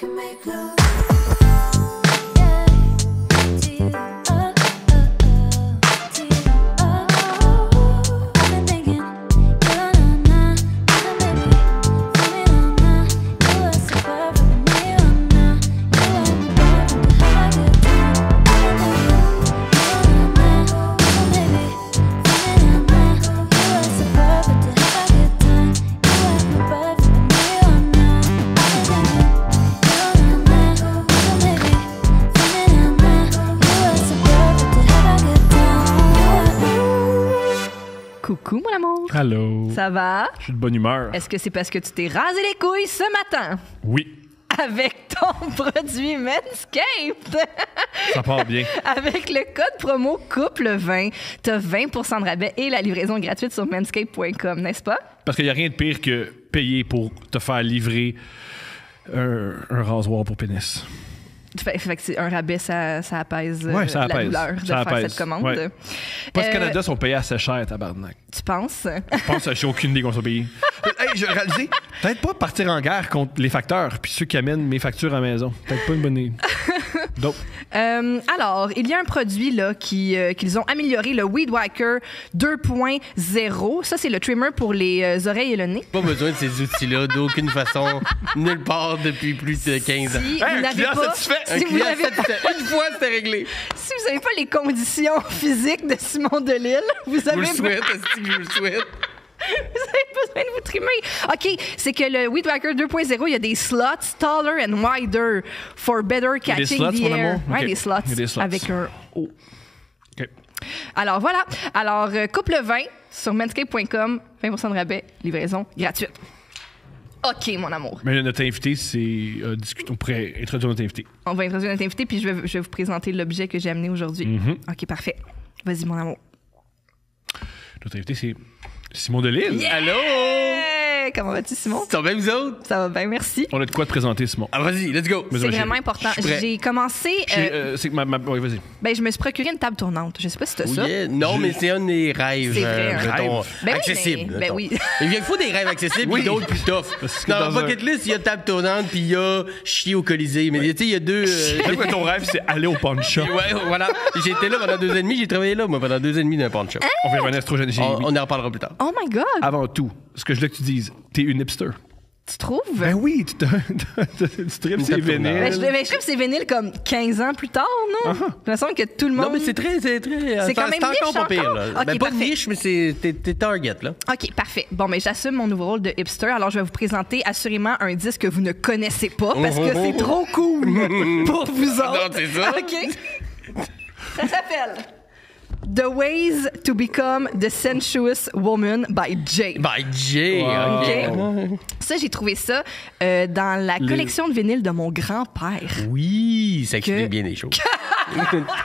can make love. Coucou mon amour. Allô. Ça va? Je suis de bonne humeur. Est-ce que c'est parce que tu t'es rasé les couilles ce matin? Oui. Avec ton produit Manscaped. Ça part bien. Avec le code promo couple20, t'as 20% de rabais et la livraison gratuite sur manscaped.com, n'est-ce pas? Parce qu'il n'y a rien de pire que payer pour te faire livrer un rasoir pour pénis. Fait que c'est un rabais, ça apaise, Ouais, ça la apaise. douleur de Ça faire apaise. cette commande. Ouais. Post Canada sont payés assez cher, tabarnak. Tu penses? Je pense que j'ai aucune idée qu'on soit payés. Hey, j'ai réalisé, peut-être pas partir en guerre contre les facteurs puis ceux qui amènent mes factures à la maison. Peut-être pas une bonne idée. Donc. Alors, il y a un produit là qu'ils ont amélioré, le Weed Whacker 2.0. Ça, c'est le trimmer pour les oreilles et le nez. Pas besoin de ces outils-là d'aucune façon, nulle part depuis plus de 15 ans. Si vous un n'avez client pas, satisfait. si Un vous client n'avez satisfait. Une fois, c'était réglé. si vous n'avez pas les conditions physiques de Simon Delille, vous Je avez vous le souhaite, est-ce que je vous le souhaite? Vous avez besoin de vous trimer. OK, c'est que le Weed Whacker 2.0, il y a des slots taller and wider for better y a des catching slots, the mon air. amour? Ouais, OK. des slots, Il y a des slots. avec un O. OK. Alors voilà. Alors, couple 20 sur manscaped.com, 20% de rabais, livraison gratuite. OK, mon amour. Mais notre invité, c'est. On pourrait introduire notre invité. On va introduire notre invité, puis je vais vous présenter l'objet que j'ai amené aujourd'hui. Mm-hmm. OK, parfait. Vas-y, mon amour. Notre invité, c'est Simon Delille. Yeah! Allô? Comment vas-tu, Simon? Ça va bien, vous autres? Ça va bien, merci. On a de quoi te présenter, Simon. Ah, vas-y, let's go. Mais C'est vas-y, vraiment chérie. important. Je suis prêt. J'ai commencé... C'est que oui, vas-y. Ben, je me suis procuré une table tournante. Je sais pas si t'as ça. Yeah. Non, mais c'est un des rêves. C'est vrai, un mettons, Ben oui, accessible. mais- ben mettons. oui. Il faut des rêves accessibles Oui. et d'autres plus tough. Parce que Dans dans la bucket list, il y a table tournante puis il y a chier au Colisée. Mais tu sais, il y a deux. C'est quoi ton rêve, c'est aller au pawn shop. Ouais, voilà. J'étais là pendant 2 ans et demi. J'ai travaillé là, moi, pendant 2 ans et demi dans un pawn shop. On fait un estrogène chez On en reparlera plus tard. Oh my God! Avant tout, ce que je veux que tu dises, t'es une hipster. Tu trouves? Ben oui, tu tripes ces table vinyles. Ben, je trouve que c'est vinyle comme 15 ans plus tard, non? Il me semble que tout le monde... Non, mais c'est très. C'est quand même encore niche pas pire, encore? là. Ok, Ben, pas de parfait. niche, mais t'es target, là. OK, parfait. Bon, mais j'assume mon nouveau rôle de hipster. Alors, je vais vous présenter assurément un disque que vous ne connaissez pas parce que c'est trop cool pour vous autres. Non, c'est ça. OK? Ça s'appelle The Ways to Become the Sensuous Woman by Jay. By Jay. OK? Ça, j'ai trouvé ça dans la collection de vinyles de mon grand-père. Oui, ça explique Que- bien les choses.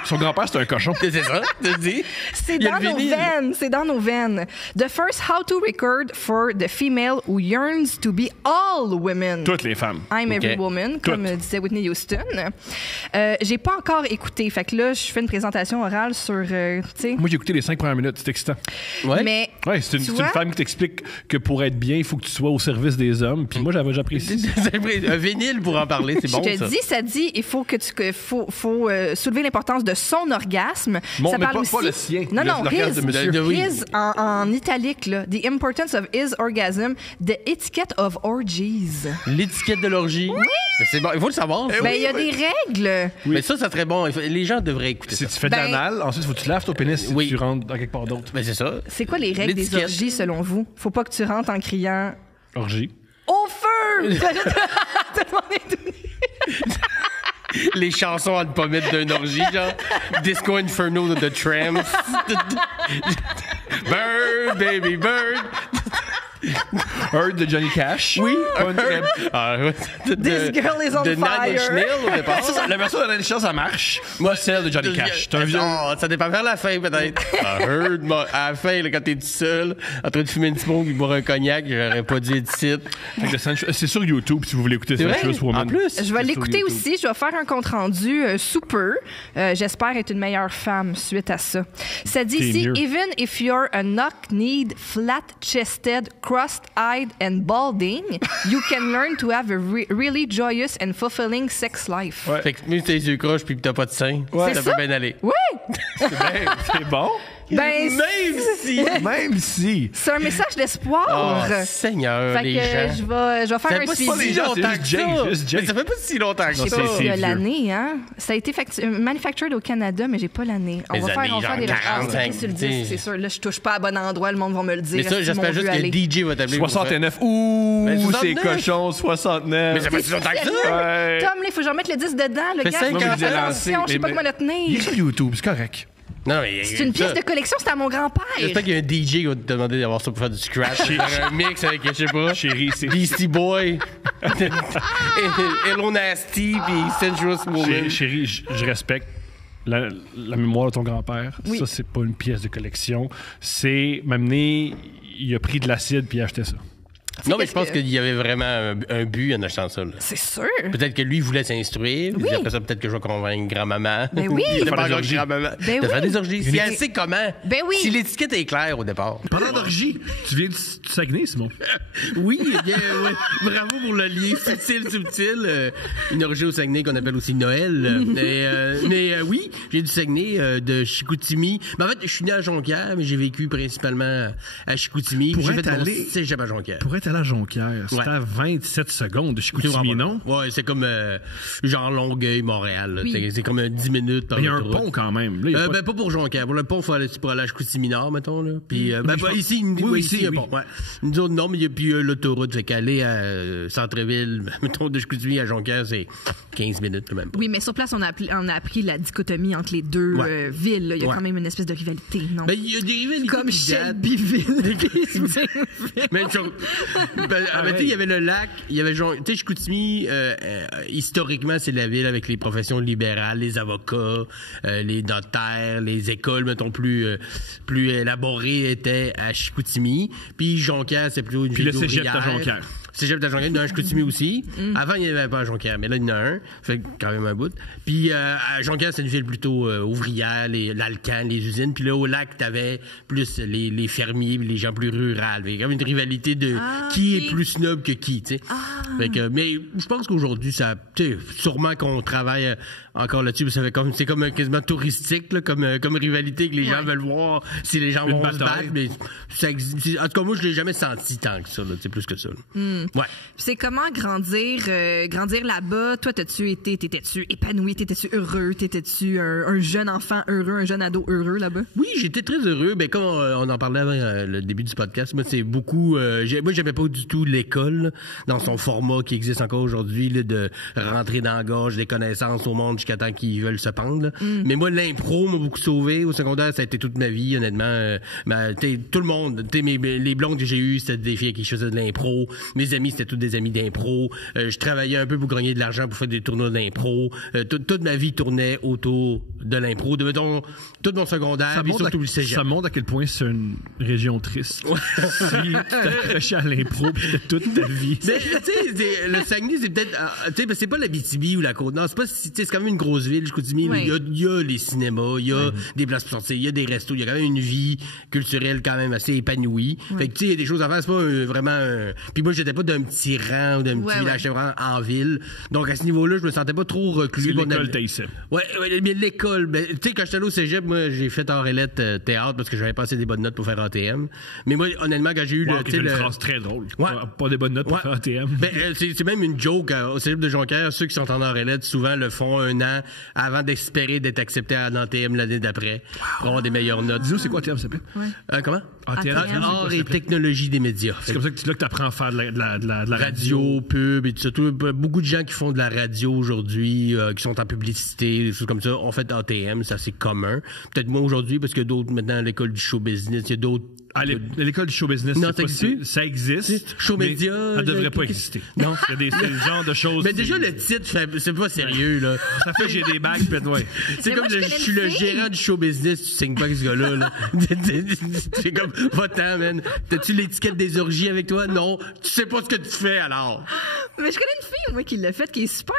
Son grand-père, c'est un cochon. C'est ça, tu te dis? C'est Il y a dans le nos vinyle. veines, c'est dans nos veines. The first how to record for the female who yearns to be all women. Toutes les femmes. I'm every Ok. woman, comme disait Whitney Houston. J'ai pas encore écouté, fait que là, je fais une présentation orale sur, tu sais. Moi, j'ai écouté les 5 premières minutes, c'est excitant. Ouais. Mais Ouais, c'est tu une vois, femme qui t'explique que pour être bien, il faut que tu sois au service des hommes. Puis moi, j'apprécie. C'est vrai, un vinyle pour en parler, c'est bon, je te ça. dis, ça dit, il faut que faut soulever l'importance de son orgasme. Mon, ça mais parle pas aussi. le sien, Non, non, l'orgasme his, de monsieur. his en italique là. The importance of his orgasm, the etiquette of orgies. L'étiquette de l'orgie. Oui. Mais c'est bon, il faut le savoir. ça. Ben, il y a des règles. Mais ça serait bon. Les gens devraient écouter Si ça. tu fais de Ben- l'anal, ensuite, il faut que tu laves ton pénis si Oui. tu rentres dans quelque part d'autre. Ben, c'est ça. C'est quoi les règles des L'étiquette. orgies selon vous? Faut pas que tu rentres en criant Orgie. au feu! Tout le monde est tout- Les chansons à ne pas mettre d'un orgie, genre Disco Inferno de The Tramps. Bird, baby, bird. Heard de Johnny Cash. Oui, Pas une très- Ah, ouais. This girl is on de Nine Inch fire. Nails au départ. La version de Nine ça marche. Moi, celle de Johnny Cash. C'est un vieux. Oh, ça dépend vers la fin, peut-être. I heard, à la fin, là, quand t'es tout seul, en train de fumer une smoke et boire un cognac, j'aurais pas dit de site. Fait que c'est sur YouTube si vous voulez écouter C'est vrai? Sensuous Woman. En plus? Je vais C'est l'écouter sur YouTube. aussi. Je vais faire un compte-rendu sous peu. J'espère être une meilleure femme suite à ça. Ça dit T'es ici, mieux. even if you're a knock-kneed, flat-chested, crossed-eyed suicide and balding, you can learn to have a really joyous and fulfilling sex life. Ouais. Fait que même si t'as les yeux croches puis que t'as pas de sein, C'est ça ça? peut bien aller. Oui! C'est bon. Ben, Même si... Même si. c'est un message Oh, d'espoir. Seigneur, Fait les que gens. je vais Ça faire fait un pas suivi. les si gens, longtemps c'est que juste Jake, ça. juste Jake. Mais ça fait pas si longtemps que Je sais ça. pas c'est s'il y a vieux. l'année, hein? Ça a été manufactured au Canada, mais j'ai pas l'année. On Les va années, faire genre des 45, sur le tu sais. disque, c'est sûr. Là, je touche pas à bon endroit, le monde va me le dire. Mais ça, Est-ce j'espère qu'ils juste m'ont que vu aller? DJ va t'appeler. pour ça. 69. Ouh, Ben, c'est 69. cochon, 69. Mais ça fait si longtemps que ça. Ouais. Tom, là, il faut que je remette le disque dedans. Le Fait gars, cinq faut ans, que je j'ai fasse lancé, attention, je sais pas mais- comment le Il est tenir. sur YouTube, c'est correct. Non, mais C'est une pièce de collection, c'était à mon grand-père. J'espère qu'il y a un DJ qui va te demander d'avoir ça pour faire du scratch. Faire un mix avec, je sais pas, Chérie, c'est. Beastie Boy, Hello Nasty, puis Sensuous Woman. Chérie, je respecte la mémoire de ton grand-père. Oui. Ça, c'est pas une pièce de collection. C'est m'amener, il a pris de l'acide puis il a acheté ça. Non, mais qu'est-ce je pense que- qu'il y avait vraiment un but en achetant ça. là. C'est sûr. Peut-être que lui voulait s'instruire, puis Oui. après ça, peut-être que je vais convaincre grand-maman. Ben oui. De Faire faire des des orgies. grand-maman. Ben De faire oui. des orgies. Si elle sait comment. Ben oui. Si l'étiquette est claire au départ. Parlant d'orgie, tu viens du Saguenay, Simon? Oui, eh bien, ouais. Bravo pour le lien subtil. Une orgie au Saguenay qu'on appelle aussi Noël. Mais oui, j'ai du Saguenay, de Chicoutimi. Ben, en fait, je suis né à Jonquière, mais j'ai vécu principalement à Chicoutimi. Pour J'ai être fait mon allé- cégep à Jonquière. Pour être allé à Jonquière, c'était Ouais. à 27 secondes de C'est Chicoutimi, vraiment non? bon. Ouais, c'est comme genre Longueuil, Montréal. là. Oui. C'est comme 10 minutes par Il y a un autoroute. pont quand même. Là, il y a pas- Ben, pas pour Jonquière. Pour le pont, il faut aller pour aller à Chicoutimi-Nord, mettons, là. Puis, ben, je pas pense- ici, oui, ici, il y a un oui. pont. Ouais. Nous autres, non, mais il y a puis l'autoroute. Fait qu'aller à Centreville, mettons, de Chicoutimi à Jonquière, c'est 15 minutes, quand même. Oui, mais sur place, on a appris la dichotomie entre les deux Ouais. villes. là. Il y a Ouais. quand même une espèce de rivalité, non? Ben, il y a des rivalités Comme qui datent. Shelbyville. Même chose. Ben, tu sais, il y avait le lac, il y avait genre, tu sais, Chicoutimi, historiquement, c'est la ville avec les professions libérales, les avocats, les notaires, les écoles, mettons, plus élaborées étaient à Chicoutimi. Puis Jonquière, c'est plutôt une Puis ville le cégep ouvrière. à Jonquière. Cégep à Jonquière, il y en a un à Chicoutimi aussi. Avant, il n'y avait pas à Jonquière, mais là, il y en a un. Fait quand même un bout. Puis à Jonquière, c'est une ville plutôt ouvrière, l'Alcan, les usines. Puis là, au lac, t'avais plus les fermiers, les gens plus ruraux. Il y a comme une rivalité de qui est plus snob que qui, tu sais. Fait que, mais je pense qu'aujourd'hui, ça, tu sais, sûrement qu'on travaille encore là-dessus, c'est comme quasiment touristique, là, comme rivalité que les gens veulent voir si les gens Une vont se battre. bataille. Mais ça existe. En tout cas, moi, je l'ai jamais senti tant que ça, là, c'est plus que ça. là. Ouais. C'est comment grandir là-bas? Toi, t'étais-tu épanoui? T'étais-tu heureux? T'étais-tu un jeune enfant heureux, un jeune ado heureux là-bas? Oui, j'étais très heureux. Ben, comme on en parlait avant le début du podcast, moi, c'est beaucoup... moi, j'aimais pas du tout l'école, là, dans son format qui existe encore aujourd'hui, là, de rentrer dans la gorge des connaissances au monde jusqu'à temps qu'ils veulent se pendre. Là. Mais moi, l'impro m'a beaucoup sauvé. Au secondaire, ça a été toute ma vie, honnêtement. Tout le monde, les blondes que j'ai eues, c'était des filles qui faisaient de l'impro. Mes amis, c'était tous des amis d'impro. Je travaillais un peu pour gagner de l'argent pour faire des tournois d'impro. Toute ma vie tournait autour de l'impro. Mettons, tout mon secondaire, puis surtout le cégep. Ça montre à quel point c'est une région triste. Si tu t'accrochais à l'impro pis c'était toute ta vie. Mais, tu sais, le Saguenay, c'est peut-être, tu sais, c'est pas la BTB ou la Côte. Non, c'est pas, c'est quand même une grosse ville, Chicoutimi. Ouais. Il y a les cinémas, il y a des places pour sortir, il y a des restos, il y a quand même une vie culturelle quand même assez épanouie. Fait que, tu sais, il y a des choses à faire, c'est pas vraiment Puis moi, j'étais pas d'un petit rang ou d'un petit village, j'étais vraiment en ville. Donc, à ce niveau-là, je me sentais pas trop reclus. C'est On l'école avait- t'haïssais. Ouais, mais l'école, ben, tu sais, quand j'étais allé au cégep, moi, j'ai fait en relette théâtre parce que j'avais pas assez des bonnes notes pour faire ATM. Mais moi, honnêtement, quand j'ai eu Wow, le, qui tu est sais, une le- phrase très drôle. Ouais. Pas des bonnes notes pour Ouais. faire ATM. Ben, c'est même une joke au cégep de Jonquière. Ceux qui sont en Orelette, souvent le font un an avant d'espérer d'être acceptés à l'ATM l'année d'après pour avoir des meilleures notes. Dis-nous, c'est quoi ATM, s'il te plaît? Comment? ATM, ATM. Art et technologie des médias. C'est comme ça que tu apprends à faire de la Radio, pub et tout ça. Beaucoup de gens qui font de la radio aujourd'hui, qui sont en publicité, des choses comme ça, ont fait ATM, c'est assez commun. Peut-être moi aujourd'hui, parce que d'autres, maintenant, à l'école du show business, il y a d'autres... À l'école du show business, Non, c'est pas ça si- existe? ça existe. Show mais média, ça devrait pas quelque- exister. Non. C'est le genre de choses. Mais déjà, le titre, c'est pas sérieux, là. Ça fait que j'ai des bagues, pis ouais. C'est Mais comme moi, je je connais suis une le fille. gérant du show business, tu signes pas avec ce gars-là. Là. C'est comme, va-t'en, man. T'as-tu l'étiquette des orgies avec toi? Non. Tu sais pas ce que tu fais, alors. Mais je connais une fille, moi, qui l'a fait, qui est super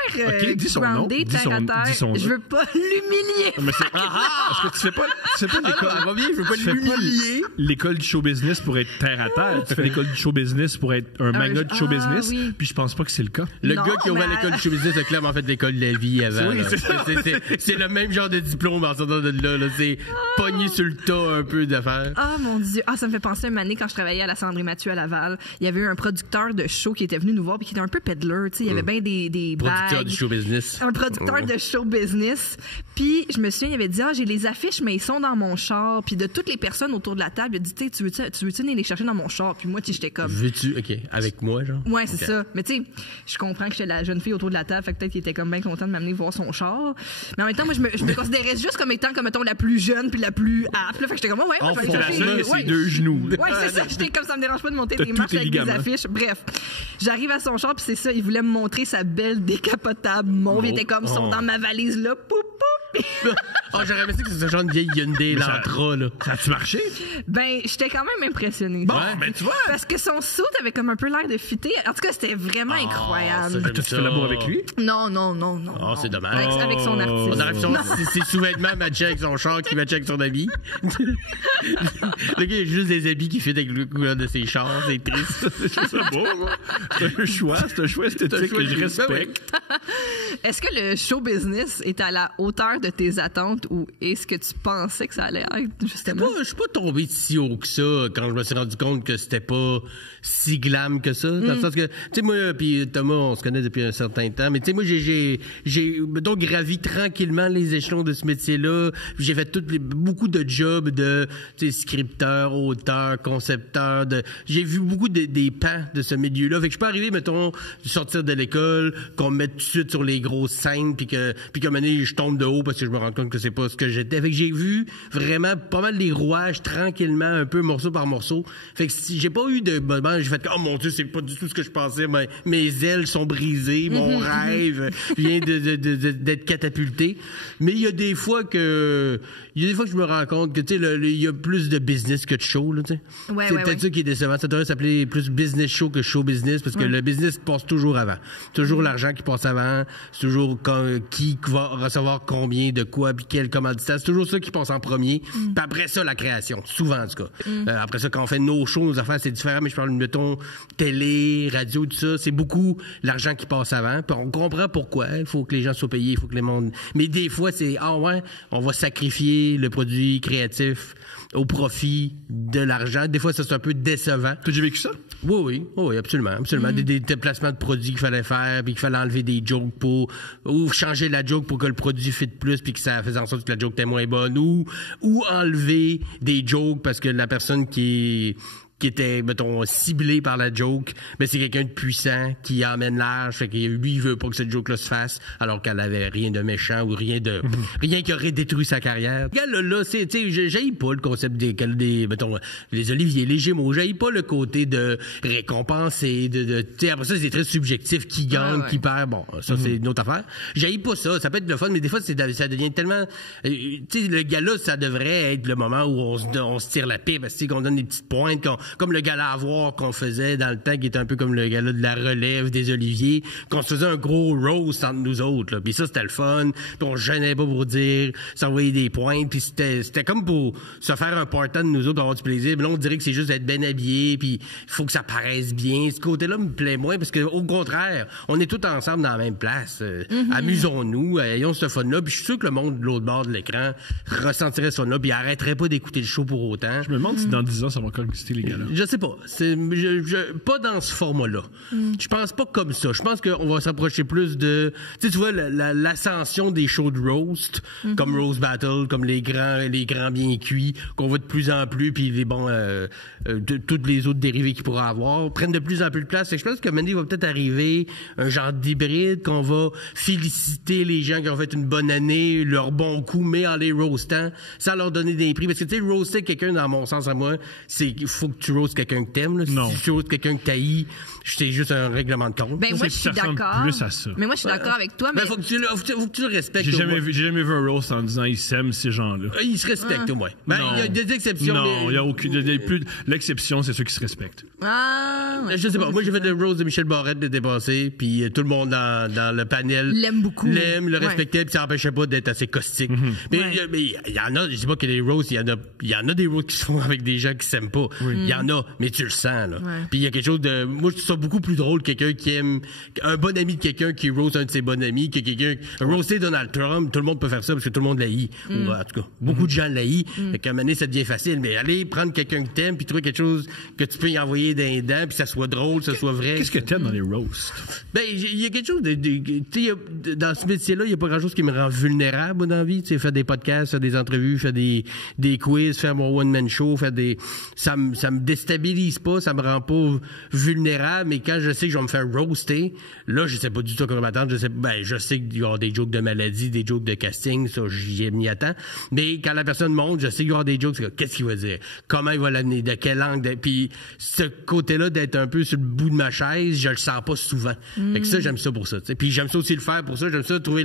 dis son nom. groundé, Dis terre à son terre. nom. Je veux pas l'humilier. Mais c'est parce que tu sais pas l'école. va bien, je veux pas Tu fais l'humilier. l'école du show business pour être terre à terre. Tu fais l'école du show business pour être un magnat du show business. Oui. Puis je pense pas que c'est le cas. Le Non, gars qui a ouvert mais- l'école du show business a clairement fait l'école de la vie avant. Oui, là. c'est C'est le même genre de diplôme en sortant de là. C'est pogné sur le tas un peu d'affaires. Ah, mon Dieu. Ah, ça me fait penser à une année quand je travaillais à la Sandrine Mathieu à Laval. Il y avait eu un producteur de show qui était venu nous voir puis qui était un peu peddler. Tu sais, il y avait bien des Producteur bagues. du show business. Un producteur de show business. Puis je me souviens, il avait dit, j'ai les affiches, mais ils sont dans mon char. Puis de toutes les personnes autour de la table, il a dit, tu veux-tu venir les chercher dans mon char? Puis moi, tu sais, j'étais comme... Veux-tu, OK, avec moi, genre? Ouais, c'est Ok. ça. Mais tu sais, je comprends que j'étais la jeune fille autour de la table, fait que peut-être qu'il était comme bien content de m'amener voir son char. Mais en même temps, moi, je me considérais juste comme étant, comme mettons, la plus jeune puis la plus apte. Là. Fait que j'étais comme, ouais, moi, je vais C'est aller la chercher- seule qui a ouais. ses 2 genoux. Ouais, c'est ça. J'étais comme ça me dérange pas de monter T'as des tous marches tes avec des ligaments. affiches. Bref, j'arrive à son char puis c'est ça. Il voulait me montrer sa belle décapotable mauve. Il était comme, sont dans ma valise là. Poup, poup. Oh, j'aurais aimé ça que ce genre de vieille Hyundai Mais ça- Lantra, là. Ça a-tu marché? Ben, j'étais quand même impressionnée. Bon, ben tu vois. Parce que son suit avait comme un peu l'air de fitter. En tout cas, c'était vraiment ça, incroyable. j'aime T'as-tu fait l'amour avec lui? Non. Oh, c'est dommage. Avec son artiste. On arrive sur ses sous-vêtements matchés avec son char qui matchait avec son habit. Le gars, il a juste des habits qui fit avec le couleur de ses chars. C'est triste. C'est ça beau, moi. C'est un choix esthétique que je respecte. Est-ce que le show business est à la hauteur de tes attentes ou est-ce que tu pensais que ça allait être, justement? Je suis pas tombé si haut que ça quand je me suis rendu compte que c'était pas si glam que ça. Dans le sens que, tu sais, moi, puis Thomas, on se connaît depuis un certain temps, mais tu sais, moi, j'ai donc gravi tranquillement les échelons de ce métier-là. J'ai fait beaucoup de jobs de, tu sais, scripteur, auteur, concepteur. J'ai vu beaucoup des pans de ce milieu-là. Fait que je peux arriver, mettons, sortir de l'école, qu'on me mette tout de suite sur les grosses scènes, puis qu'à un moment donné, je tombe de haut parce que je me rends compte que c'est pas ce que j'étais. Fait que j'ai vu vraiment pas mal les rouages tranquillement, un peu morceau par morceau. Fait que si j'ai pas eu de moment, j'ai fait oh mon Dieu, c'est pas du tout ce que je pensais. Mes ailes sont brisées, mon rêve vient d'être catapulté. Mais il y a des fois que je me rends compte que tu sais, il y a plus de business que de show, là, tu sais. Ouais, C'est ouais, peut-être ouais. ça qui est décevant. Ça devrait s'appeler plus business show que show business parce que le business passe toujours avant. Toujours l'argent qui passe avant. C'est toujours qui va recevoir combien de quoi puis quel commanditaire. C'est toujours ça qui passe en premier. Puis après ça, la création. Souvent, en tout cas. Après ça, quand on fait nos shows, nos affaires, c'est différent. Mais je parle, mettons, télé, radio, tout ça. C'est beaucoup l'argent qui passe avant. Puis on comprend pourquoi. Il faut que les gens soient payés. Il faut que les monde... Mais des fois, c'est, on va sacrifier le produit créatif au profit de l'argent. Des fois, ça, c'est un peu décevant. T'as déjà vécu ça? Oui, absolument. Des placements de produits qu'il fallait faire, puis qu'il fallait enlever des jokes ou changer la joke pour que le produit fit plus, puis que ça faisait en sorte que la joke était moins bonne, ou enlever des jokes parce que la personne qui était, mettons, ciblé par la joke, mais c'est quelqu'un de puissant qui emmène large, fait que lui, il veut pas que cette joke-là se fasse, alors qu'elle avait rien de méchant ou rien qui aurait détruit sa carrière. Regarde, là, c'est, tu sais, j'haïs pas le concept mettons, les Olivier, les Gémeaux, j'haïs pas le côté de récompenser, tu sais, après ça, c'est très subjectif, qui gagne, qui perd, bon, ça, c'est une autre affaire. J'haïs pas ça devient le fun, mais des fois, ça devient tellement, tu sais, le gala, ça devrait être le moment où on se tire la pipe, parce qu'on donne des petites pointes, comme le gala à voir qu'on faisait dans le temps, qui était un peu comme le gala de la relève des Oliviers, qu'on se faisait un gros roast entre nous autres, là. Puis ça, c'était le fun. Puis on se gênait pas pour dire, s'envoyer des pointes. Puis c'était comme pour se faire un party de nous autres, pour avoir du plaisir. Mais là, on dirait que c'est juste d'être bien habillé, puis il faut que ça paraisse bien. Ce côté-là me plaît moins, parce que au contraire, on est tous ensemble dans la même place. Amusons-nous, ayons ce fun-là. Puis je suis sûr que le monde de l'autre bord de l'écran ressentirait ce fun-là, puis il arrêterait pas d'écouter le show pour autant. Je me demande si dans 10 ans, ça va encore exister, les gars-là. Je sais pas. Pas dans ce format-là. Je pense pas comme ça. Je pense qu'on va s'approcher plus de... Tu sais, tu vois, l'ascension des shows de roast, comme Roast Battle, comme les grands bien cuits, qu'on voit de plus en plus, puis les bons... toutes les autres dérivés qu'il pourra avoir, prennent de plus en plus de place. Fait que je pense que maintenant, il va peut-être arriver un genre d'hybride, qu'on va féliciter les gens qui ont fait une bonne année, leur bon coup, mais en les roastant, sans leur donner des prix. Parce que, tu sais, roaster quelqu'un, dans mon sens à moi, c'est qu'il faut que tu roastes quelqu'un que t'aimes. Là. Non. Si tu roastes quelqu'un que t'haïs, c'est juste un règlement de compte. Ben, moi, je suis Ça ressemble d'accord. plus à ça. Mais moi, je suis d'accord avec toi, mais. Ben, faut que tu le respectes. J'ai au moins. jamais vu un roast en disant ils s'aiment ces gens-là. Ils se respectent au moins. Ben, Non. il y a des exceptions. Non, mais- il y a aucune. L'exception, c'est ceux qui se respectent. Ah, ouais. Je sais pas. Moi, j'ai fait le roast de Michel Barrette l'été passé, puis tout le monde dans le panel L'aime beaucoup. l'aime, le Ouais. respectait, puis ça n'empêchait pas d'être assez caustique. Mais Ouais. mais il y en a, je sais pas que les roasts, il y en a des roasts qui se font avec des gens qui s'aiment pas. Il y en a, mais tu le sens là. Ouais. Puis il y a quelque chose de, moi je trouve ça beaucoup plus drôle quelqu'un qui aime un bon ami de quelqu'un qui roast un de ses bons amis que quelqu'un roaster Donald Trump. Tout le monde peut faire ça parce que tout le monde l'haït. Ou en tout cas, beaucoup de gens l'haït. Fait qu'à un moment donné, ça devient facile. Mais aller prendre quelqu'un que t'aimes puis trouver quelque chose que tu peux y envoyer d'un dent puis ça soit drôle, ça soit vrai. Qu'est-ce que t'aimes dans les roasts? Ben, il y a quelque chose tu sais, dans ce métier-là, il y a pas grand-chose qui me rend vulnérable moi, dans la vie. Tu sais, faire des podcasts, faire des entrevues, faire des quiz, faire mon one-man show, ça me déstabilise pas, ça me rend pas vulnérable, mais quand je sais que je vais me faire roaster, là, je sais pas du tout comment m'attendre. Je sais qu'il y aura des jokes de maladie, des jokes de casting, ça, j'y m'y attends. Mais quand la personne monte, je sais qu'il y aura des jokes, qu'est-ce qu'il va dire? Comment il va l'amener? De quel angle? Puis, ce côté-là d'être un peu sur le bout de ma chaise, je le sens pas souvent. Fait que ça, j'aime ça pour ça. T'sais. Puis j'aime ça aussi le faire pour ça. J'aime ça trouver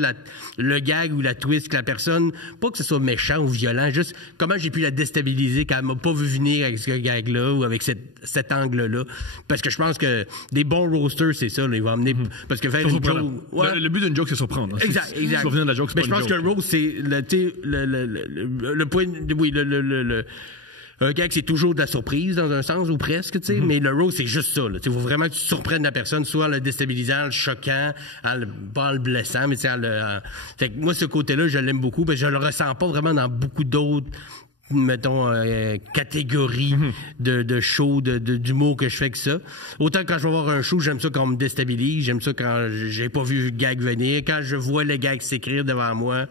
le gag ou la twist que la personne, pas que ce soit méchant ou violent, juste comment j'ai pu la déstabiliser quand elle m'a pas vu venir avec ce gag-là ou avec cet angle-là. Parce que je pense que des bons roasters, c'est ça. Là, ils vont amener... Parce que faire une joke... Ouais. Le but d'une joke, c'est surprendre. Hein. Exact. Tu vas venir de la joke, c'est Mais pas je une pense joke. qu'un roast, c'est le point... Oui, un gag, c'est toujours de la surprise, dans un sens, ou presque, tu sais. Mais le roast, c'est juste ça, là. Tu sais, faut vraiment que tu surprennes la personne, soit en le déstabilisant, en le choquant, pas en le blessant, mais tu sais, fait que moi, ce côté-là, je l'aime beaucoup, parce que je le ressens pas vraiment dans beaucoup d'autres, mettons, catégories de shows, d'humour que je fais que ça. Autant quand je vais voir un show, j'aime ça quand on me déstabilise, j'aime ça quand j'ai pas vu le gag venir, quand je vois le gag s'écrire devant moi,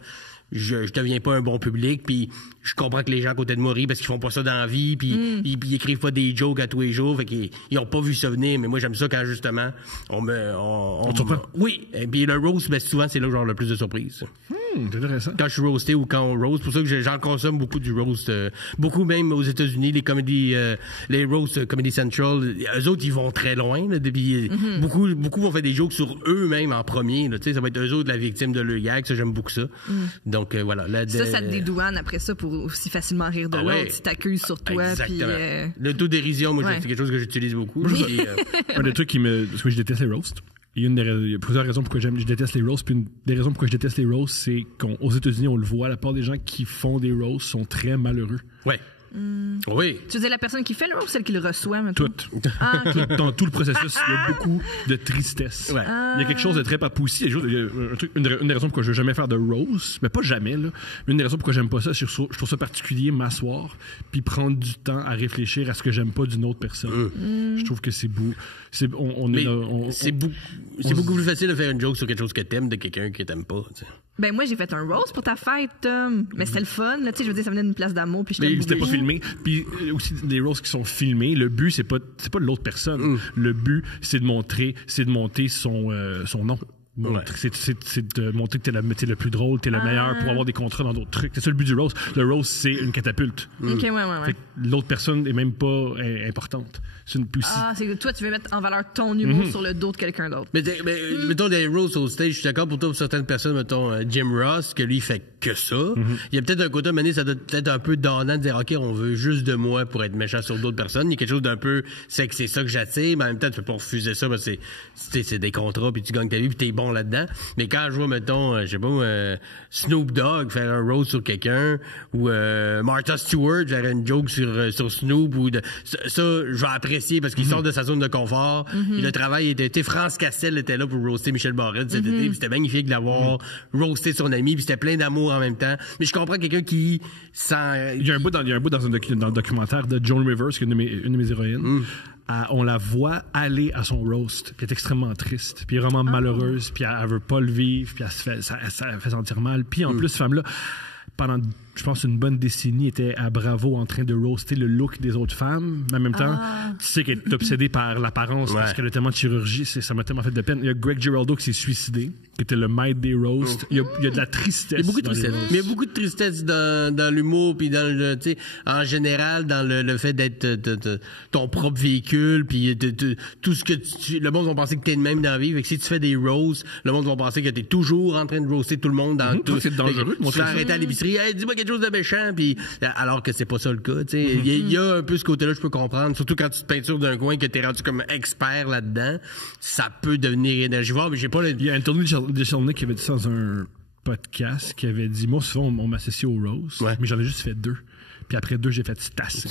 je deviens pas un bon public, puis je comprends que les gens à côté de moi rient parce qu'ils font pas ça dans la vie, puis ils écrivent pas des jokes à tous les jours, fait qu'ils ont pas vu ça venir, mais moi j'aime ça quand justement on surprend. Oui, et puis le roast, ben souvent c'est là où genre le plus de surprises. C'est intéressant. Quand je suis roasté ou quand on roast, c'est pour ça que j'en consomme beaucoup du roast, beaucoup même aux États-Unis, les comédies, les roasts Comedy Central, eux autres ils vont très loin, là, depuis beaucoup vont faire des jokes sur eux-mêmes en premier, là, tu sais, ça va être eux autres la victime de leur gag, ça j'aime beaucoup ça. Donc voilà. Ça te dédouane après ça pour aussi facilement rire de Ah l'autre ouais. si t'accuses sur toi. Exactement. Puis, L'autodérision, moi, ouais. c'est quelque chose que j'utilise beaucoup. Un des trucs qui me. Parce que je déteste les roasts. Il y a plusieurs raisons pourquoi je déteste les roasts. Puis une des raisons pourquoi je déteste les roasts, c'est qu'aux États-Unis, on le voit, la part des gens qui font des roasts sont très malheureux. Ouais. Oui. tu disais la personne qui fait le roast ou celle qui le reçoit, mettons? Toutes. Ah, ok. Dans tout le processus, il y a beaucoup de tristesse. Ouais. Il y a quelque chose de très papouci. Il y a une des raisons pourquoi je ne veux jamais faire de roast, mais pas jamais, là. Une des raisons pourquoi j'aime pas ça, c'est que je trouve ça particulier, m'asseoir, puis prendre du temps à réfléchir à ce que j'aime pas d'une autre personne. Je trouve que c'est beau. Mais c'est beaucoup plus facile de faire une joke sur quelque chose que t'aimes de quelqu'un que t'aimes pas. Tu sais. Ben moi j'ai fait un roast pour ta fête, mais c'était le fun. Là, tu sais, je veux dire, ça venait d'une place d'amour, puis je Mais t'aime c'était pas beaucoup. filmé. Puis aussi des roasts qui sont filmés, le but c'est pas de l'autre personne. Le but c'est de monter son nom. Ouais. C'est de montrer que t'es le plus drôle, t'es le meilleur pour avoir des contrats dans d'autres trucs. C'est ça le but du roast. Le roast c'est une catapulte. Ok, ouais. Fait que l'autre personne est même pas importante. C'est une plus. Ah, c'est que toi tu veux mettre en valeur ton humour sur le dos de quelqu'un d'autre. Mais mettons des roasts au stage, je suis d'accord pour toi, pour certaines personnes, mettons Jim Ross, que lui il fait que ça. Il y a peut-être un côté mané, ça doit être un peu donnant de dire OK, on veut juste de moi pour être méchant sur d'autres personnes. Il y a quelque chose d'un peu c'est ça que j'attire, mais en même temps tu peux pas refuser ça parce que c'est des contrats puis tu gagnes ta vie puis t'es bon là-dedans. Mais quand je vois mettons je sais pas Snoop Dogg faire un roast sur quelqu'un ou Martha Stewart faire une joke sur Snoop ou ça je vais apprécier parce qu'il sort de sa zone de confort. Et le travail était France Castel était là pour roaster Michel Barrette cet été, puis c'était magnifique de l'avoir roasté son ami, puis c'était plein d'amour en même temps. Mais je comprends quelqu'un qui sent Il y a un bout dans le documentaire de Joan Rivers, qui est une de mes héroïnes. On la voit aller à son roast, puis elle est extrêmement triste, puis elle est vraiment malheureuse, puis elle veut pas le vivre, puis ça fait sentir mal. Puis en plus, cette femme-là, pendant je pense, une bonne décennie, était à Bravo en train de roaster le look des autres femmes. Mais en même temps, tu sais qu'elle est obsédée par l'apparence parce qu'elle a tellement de chirurgie. Ça m'a tellement fait de peine. Il y a Greg Giraldo qui s'est suicidé, qui était le maître des roasts. Il y a de la tristesse. Il y a beaucoup de dans les tristesse. roasts. Mais il y a beaucoup de tristesse dans l'humour, puis dans le, tu sais, en général, dans le fait d'être ton propre véhicule, puis tout ce que le monde va penser que t'es de même dans la vie. Fait que si tu fais des roasts, le monde va penser que t'es toujours en train de roaster tout le monde dans tout. C'est dangereux de Tu vas arrêter à l'épicerie, hey, dis-moi quelque chose de méchant, puis alors que c'est pas ça le cas, tu sais. Il y a un peu ce côté-là, je peux comprendre, surtout quand tu te peintures d'un coin que t'es rendu comme expert là-dedans, ça peut devenir énergivore, mais j'ai pas le... Il y a Anthony Jeselnik qui avait dit ça dans un podcast, qui avait dit, moi, souvent, on m'associe au roast, mais j'en ai juste fait 2. Puis après 2, j'ai fait c'est assez.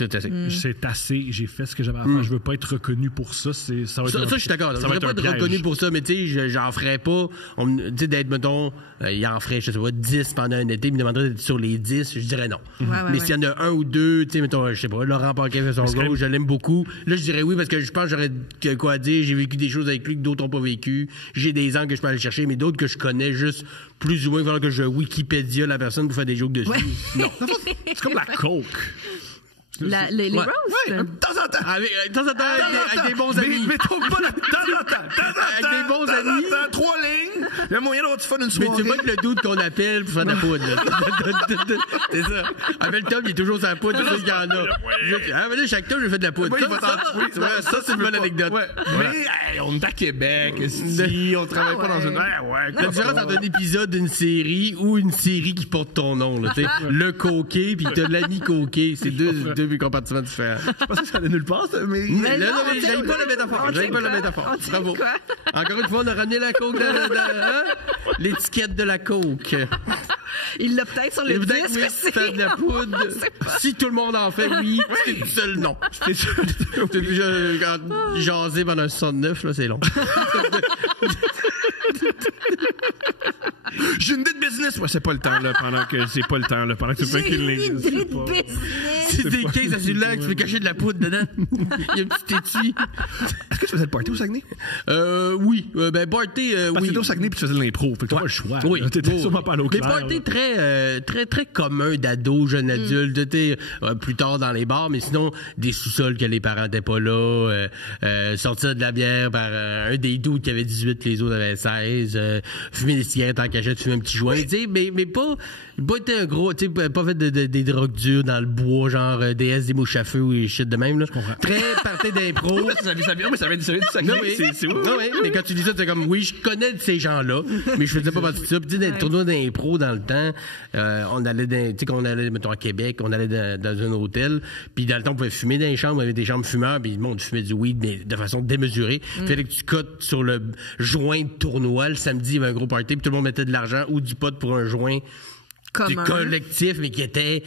C'est assez, j'ai fait ce que j'avais à faire. Je veux pas être reconnu pour ça. Ça, je suis d'accord. Je veux pas être reconnu pour ça, mais tu sais, j'en ferais pas. Tu sais, d'être, mettons, il en ferait, je sais pas, 10 pendant un été, il me demanderait d'être sur les 10, je dirais non. Mais s'il y en a un ou deux, tu sais, mettons, je sais pas, Laurent Paquin fait son gros, je l'aime beaucoup. Là, je dirais oui, parce que je pense que j'aurais quoi dire. J'ai vécu des choses avec lui que d'autres n'ont pas vécu. J'ai des angles que je peux aller chercher, mais d'autres que je connais juste plus ou moins, il va falloir que je Wikipédia la personne pour faire des jokes dessus. Non. C'est comme la coke. Les roasts? Ouais, de temps en temps. Avec des bons amis. Mais trop pas de temps en temps. Avec des bons amis. 3 lignes. Il y a moyen d'avoir du fun une Mais soirée. tu vois que le doute qu'on appelle pour faire de la poudre. C'est ça. Appelle Tom, il est toujours sur la poudre, tu sais qu'il y en a. Ah, mais là, chaque Tom, je fais de la poudre. Ça, c'est une bonne anecdote. Mais on est à Québec, si on travaille pas dans une... La différence entre un épisode d'une série ou une série qui porte ton nom, là, tu sais. Le coquet, puis t'as l'ami coquet. C'est deux compartiments différents. Je pensais que ça allait nulle part, mais... J'aime pas la métaphore. J'aime pas la métaphore. Bravo. Encore une fois, on a ramené la coke dans l'étiquette de la coke. Il l'a peut-être sur le disque. Oui, faire de la poudre. Si tout le monde en fait, oui. C'est le seul non. T'as déjà jasé pendant un 69, là, c'est long. J'ai une idée de business. Ouais, c'est pas le temps, là, pendant que tu fais qu'une ligne. J'ai une idée de business. C'est des cases à celui-là que tu peux cacher de la poudre dedans. Il y a un petit étui. Est-ce que tu faisais le party au Saguenay? Oui. Party, Parce que oui. t'étais au Saguenay puis tu faisais de l'impro. Fait que t'as pas le choix. Oui. T'étais sûrement pas à l'eau Mais claire. party très commun d'ado, jeune adulte. T'étais plus tard dans les bars, mais sinon, des sous-sols que les parents étaient pas là. Sortir de la bière par un des doutes qui avait 18, les autres avaient 16. Fumer des cigarettes en cachette, fumer un petit joint. Tu sais, mais pas été un gros, tu sais, pas fait des drogues dures dans le bois, genre DS, des mouches à feu ou shit de même, là. Je comprends. Très party d'impro. Ça vient, mais ça vient du Saguenay. C'est où? Non, oui, mais quand tu dis ça, c'est comme, oui, je connais de ces gens-là, mais je faisais pas partie de ça. Puis, tu sais, dans les tournois d'impro dans le temps, on allait tu sais, quand on allait, mettons, à Québec, on allait dans un hôtel, puis dans le temps, on pouvait fumer dans les chambres, il y avait des chambres fumeurs, puis le monde fumait du weed, mais de façon démesurée. Fallait que tu cotes sur le joint de tournoi. Le samedi, il y avait un gros party, puis tout le monde mettait de l'argent ou du pot pour un joint. Commun. Collectif, mais qui était...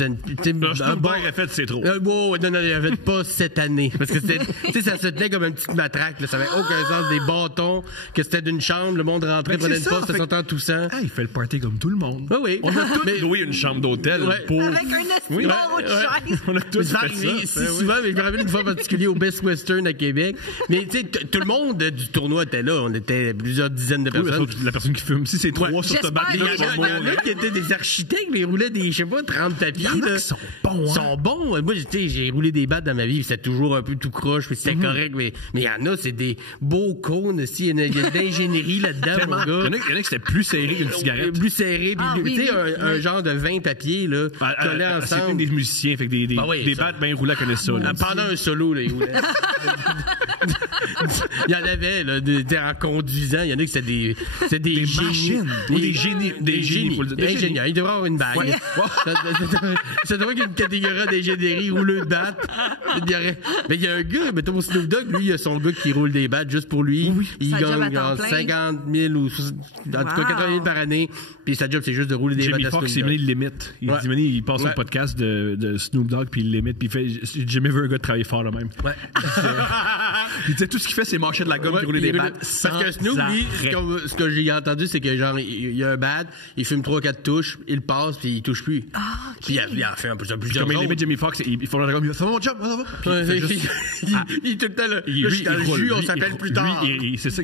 Un bon fait, c'est trop. Non, il n'y avait pas cette année. Parce que c'était, tu sais, ça se tenait comme une petite matraque, là. Ça avait aucun sens. Des bâtons, que c'était d'une chambre, le monde rentrait, prenait une poste, se sentant toussant. Ah, il fait le party comme tout le monde. Oui. On a tous loué une chambre d'hôtel pour... Avec un espoir de chaise. On a tous Ça fait arrivait ça. si souvent, mais je me rappelle une fois en particulier au Best Western à Québec. Mais tu sais, tout le monde du tournoi était là. On était plusieurs dizaines de Oui, personnes. la personne qui fume, si c'est 3 sur J'espère ta batte, que Il y en a qui étaient des architectes, mais ils roulaient des, je sais pas, 30 tapis. Il y en a là. qui sont bons, Ils sont bons. Moi, tu sais, j'ai roulé des battes dans ma vie, c'était toujours un peu tout croche, puis c'était correct, mais il y en a, c'est des beaux cônes aussi. Il y a de l'ingénierie là-dedans, mon gars. Il y en a qui c'était plus serré qu'une cigarette. Plus serré, puis tu sais, un genre de 20 papiers, là, collés C'est ensemble. des musiciens, fait que des battes bien roulées connaissent ça. là. Pendant un solo, là, ils roulaient. Il y en avait, là, en conduisant, il y en a qui c'était des génies. machines. Ou des génies. Des génies. faut le dire. Des ingénieurs. Il devrait avoir une bague. Ça devrait qu'il y ait une catégorie d'ingénierie rouleux de battes. Mais il y a un gars, mettons pour Snoop Dogg, lui, il a son gars qui roule des battes juste pour lui. Il Sa job à gagne temps plein. 50 000 ou en tout cas 80 000 par année. Puis sa job, c'est juste de rouler des Jimmy battes à Fox, Snoop Dogg. il limite. Ouais. Il passe Ouais. un podcast de Snoop Dogg, puis il limite, puis il fait « J'ai jamais vu un gars travailler fort là même. » Ouais. Il C'est tout ce qu'il fait, c'est mâcher de la gomme Ouais, puis rouler des battes. parce que Snoop, lui, ce que j'ai entendu, c'est que genre, il y a un bat, il fume 3-4 touches, il passe, puis il touche plus. Ah, Puis il en fait un peu plusieurs Comme il autres. aimait Jamie Foxx, ils font la gomme, ça va mon chum, ça va? Puis Ouais, il fait juste- il est tout le temps là. Lui, Là, je suis dans le roule. jus, on Lui, s'appelle plus tard. C'est ça,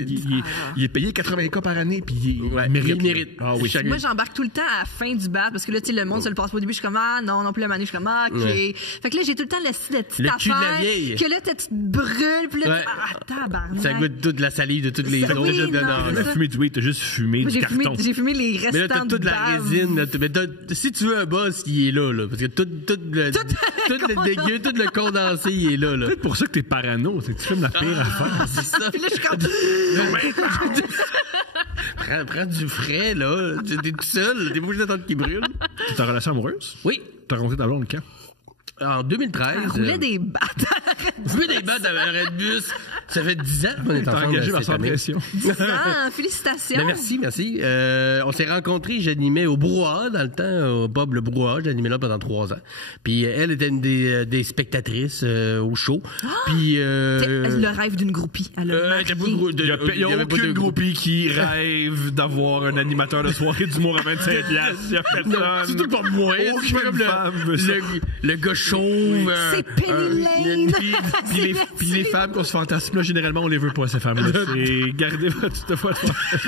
il est payé 80 cas par année, puis il Ouais, mérite. il mérite. Ah oui. Chaque- Moi, j'embarque tout le temps à la fin du bat parce que là, tu sais, le monde se le passe pas au début. Je suis comme, ah non, plus la manée. Je suis comme, ah, OK. Ouais. Fait que là, j'ai tout le temps le style de petite Le cul de la affaire. vieille. Que là, tu te brûles. Puis là, Ouais. tabarnak. Ça goûte toute la salive de toutes les Ça, autres. oui, de- non, non, c'est T'as fumé du weed, t'as juste fumé Moi, du carton. j'ai fumé les Mais là, restants t'as toute de la bave. résine. Là, mais si tu veux un boss, il est là. Parce que tout le dégueu, tout le condensé, il est là. C'est pour ça que t'es parano, c'est que tu fumes la pire affaire. C'est ça. Puis là, je suis comme, Prends du frais, là. T'es tout seul. T'es pas obligé d'attendre qu'il brûle. T'es en relation amoureuse? Oui. T'as rencontré ta blonde quand? En 2013. elle roulait des battes. Je veux des battes à l'arrêt de bus. Ça fait 10 ans qu'on est T'as ensemble. engagé cette sans année. pression. Ah, félicitations. Ben, merci. On s'est rencontrés, j'animais au Brouhaha dans le temps, au pub Le Brouhaha, j'animais là pendant 3 ans. Puis elle était une des spectatrices au show. Puis Le rêve d'une groupie. Elle a elle était pas marqué. gros- Il y a avait pas de aucune groupe. groupie qui rêve d'avoir un animateur de soirée d'humour à 25 piastres. Il y a Non, personne. surtout pas moi. Aucune C'est pas comme femme veut ça. le gars chauve. C'est Penny Lane. Puis les femmes qu'on se fantasme là, généralement, on les veut pas, ces femmes-là. C'est gardez votre fois.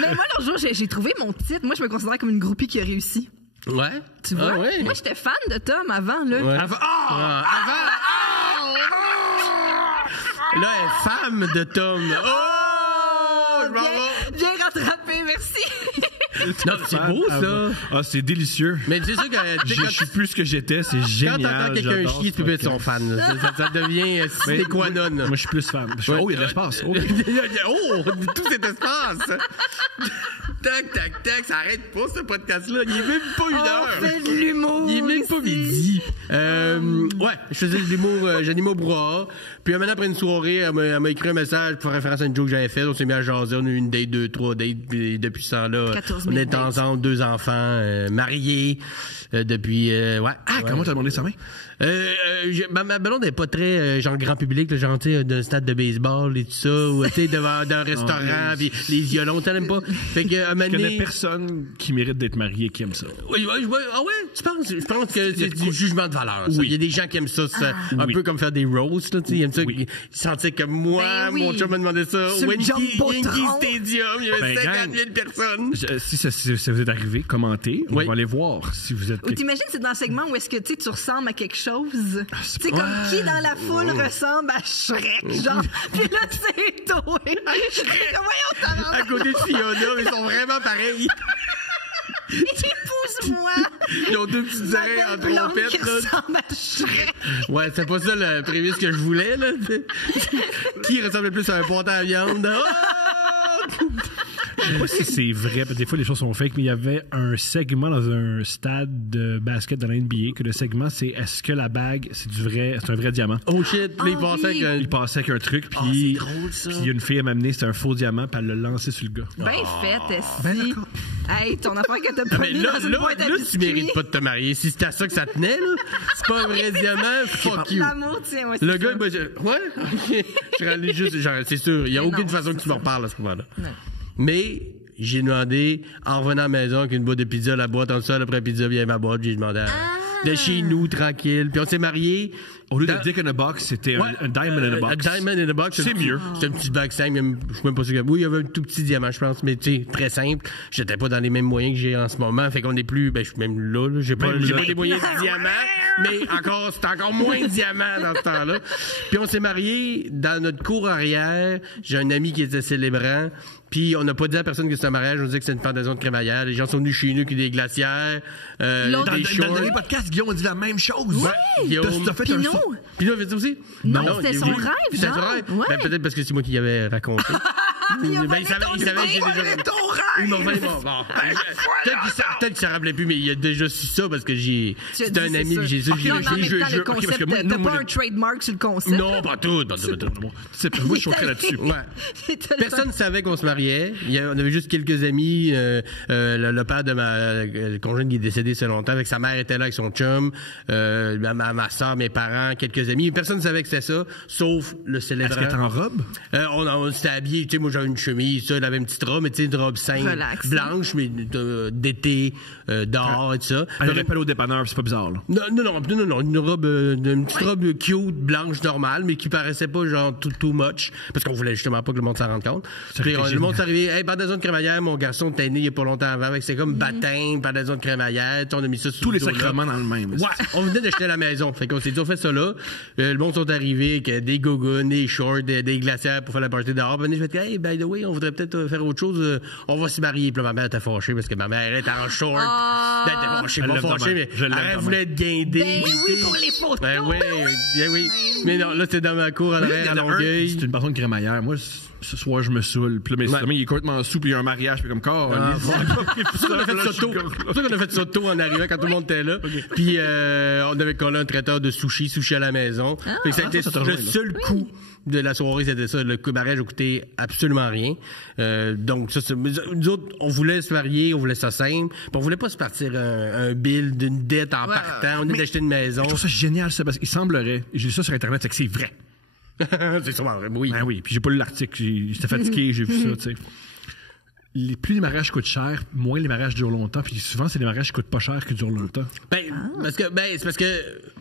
Mais moi, l'autre jour, j'ai trouvé mon titre. Moi, je me considère comme une groupie qui a réussi. Ouais. Tu vois? Ah, ouais. Moi, j'étais fan de Tom avant, là. Ouais. Avant- Ah! Là, elle est femme de Tom. Oh! Je m'en vais. Bien rattrapé, merci. Non, c'est beau, ça. Ah, c'est délicieux. Mais c'est sûr que Je suis plus ce que j'étais, c'est quand génial. t'entends quelqu'un j'adore chier, ce tu peux être son podcast. fan. Là. Ça devient sine qua non. Moi, je suis plus fan. Je fais, oh, il y a de l'espace. Oh. Oh, tout cet espace. Tac, tac, tac, ça arrête pas ce podcast-là. Il est même pas une heure. On fait de l'humour. Il est même pas ici. midi. Ouais, je faisais de l'humour, j'animais au Brouhaha. Puis maintenant, après une soirée, elle m'a écrit un message pour faire référence à une joke que j'avais faite. On s'est mis à jaser, on a eu une date, 2, 3 dates. Puis depuis ce temps-là, 14 on 000 est dates. ensemble, 2 enfants, mariés. Depuis, ouais. Ah, comment t'as demandé sa main? Ma blonde n'est pas très genre grand public, là, genre tu sais d'un stade de baseball et tout ça, ou tu sais devant d'un restaurant, puis les violons, t'aimes pas. Fait que un moment Je connais donné, personne qui mérite d'être marié qui aime ça. oui, ah ouais, tu penses? Je pense que c'est du jugement de valeur. Ça. Oui. Il y a des gens qui aiment ça, un Oui. peu comme faire des roasts, là, tu sais, ils aiment ça. Oui. Ils sentaient que moi, Ben oui. mon chum m'a demandé ça. Sur le Yankee Jumbotron. Stadium, il y avait Ben, 50 000 personnes. Si ça vous est arrivé, commentez. On Oui. va aller voir si vous êtes. Ou t'imagines, c'est dans le segment où est-ce que tu ressembles à quelque chose. Tu sais, comme qui dans la foule ressemble à Shrek, genre. Puis là, c'est toi. Voyons, t'as À côté de Fiona, ils sont vraiment pareils. Épouse-moi. Ils ont 2 petites oreilles en Ma belle blonde qui trompette, là. ressemble à Shrek. Ouais, c'est pas ça le prémisse que je voulais, là. Qui ressemble le plus à un pâté à viande? Oh! Je sais pas si c'est vrai, parce que des fois les choses sont fake, mais il y avait un segment dans un stade de basket de la NBA que le segment c'est est-ce que la bague c'est un vrai diamant. Oh shit, puis là, il Ah pensait oui. que... Il passait avec un truc, puis c'est drôle, ça. puis il y a une fille à m'amener, c'était un faux diamant, puis elle l'a lancé sur le gars. Ben fait, esti. Ben d'accord. Hey, ton affaire que t'as Ah, pas mais mis là, dans une boîte à tu biscuits. mérites pas de te marier. Si c'était à ça que ça tenait, là, c'est pas un vrai diamant, fuck you. L'amour, tiens, ouais, Le c'est gars, ça. ben, ouais, ok. Je râle juste, genre, c'est sûr, il y a Mais aucune non, façon c'est que tu me reparles à ce moment-là. Non. Mais, j'ai demandé, en revenant à la maison, avec une boîte de pizza, la boîte en sol, après la pizza, vient ma boîte, j'ai demandé de chez nous, tranquille. Puis on s'est mariés. Au lieu dans- de Dick in a Box, c'était Ouais, un Diamond in a Box. Un diamond in a box. C'est mieux. C'est un petit backside, même, je suis même pas sûr que... Oui, il y avait un tout petit diamant, je pense, mais tu sais, très simple. J'étais pas dans les mêmes moyens que j'ai en ce moment, fait qu'on est plus... Ben, je suis même là. J'ai pas les moyens de diamant, mais c'est encore moins de diamant dans ce temps-là. Puis on s'est mariés dans notre cour arrière. J'ai un ami qui était célébrant. Puis on n'a pas dit à personne que c'était un mariage, on disait que c'était une pendaison de crémaillère. Les gens sont venus chez nous qui des glacières, L'autre- Dans des le shorts. dernier podcast, Guillaume a dit la même chose. Ouais. Guillaume. T'as fait un Pinot. saut. Puis là, fait ça aussi? Non, c'était son rêve, C'était son genre. rêve. Ouais. Ben, peut-être parce que c'est moi qui l'avais raconté. Il a Ben, volé il savait ton que j'ai idée. déjà... Ton Il m'a fait peut-être qu'il s'en rappelait plus, mais il a déjà su ça parce que c'était un ami que j'ai su. Puis en même temps, le concept, t'as pas un trademark sur le concept. Non, pas tout. Moi, je suis choqué là-dessus. Personne ne savait qu'on se mariait. On avait juste quelques amis. Le père de ma conjointe qui est décédé ça longtemps, avec sa mère était là avec son chum, ma soeur, mes parents, quelques amis. Personne ne savait que c'était ça, sauf le célébrant. Est-ce qu'elle était en robe? On s'était habillés. Tu sais, moi j'avais une chemise, ça, elle avait une petite robe, mais tu sais, une robe simple, blanche, mais d'été, dehors et tout ça. Elle aurait pas allé au dépanneur, c'est pas bizarre, là. Non, une robe, une petite robe cute, blanche, normale, mais qui paraissait pas genre too much, parce qu'on voulait justement pas que le monde s'en rende compte. Puis le monde s'est arrivé, hey, pendaison de crémaillère, mon garçon t'es né il y a pas longtemps avant, avec c'est comme baptême, pendaison de crémaillère, on a mis ça sur tous les dos, sacrements dans le même. Ouais, on venait d'acheter la maison, fait qu'on s'est dit on fait ça là. Le monde sont arrivés avec des gogoons, des shorts, des glacières pour faire la party dehors. Puis je fais hey, by the way, on voudrait peut-être faire autre chose, on va se marier. Puis là, ma mère était fâchée parce que ma mère était en short. Elle était fâchée, mais elle voulait être guindée. Ben oui, pour les photos. Ben oui. Mais non, là, c'est dans ma cour, à Longueuil. C'est une personne de crémaillère. Moi, ce soir, je me saoule. Puis là, mais il est complètement sous, puis il y a un mariage, puis comme corps. C'est pour ça qu'on a fait ça tôt en arrivant, quand tout le monde était là. Puis on avait collé un traiteur de sushi à la maison. Ça a été le seul coup de la soirée, c'était ça. Le mariage a coûté absolument rien. Donc, nous autres, on voulait se marier, on voulait ça simple. Puis on voulait pas se partir un bill d'une dette en partant. On est d'acheter une maison. Je trouve ça génial, ça, parce qu'il semblerait, j'ai lu ça sur Internet, c'est que c'est vrai. C'est sûrement vrai, oui. Ben oui, puis j'ai pas lu l'article, j'étais fatigué, j'ai vu ça, tu sais. Plus les mariages coûtent cher, moins les mariages durent longtemps, puis souvent c'est les mariages qui coûtent pas cher qui durent longtemps. C'est parce que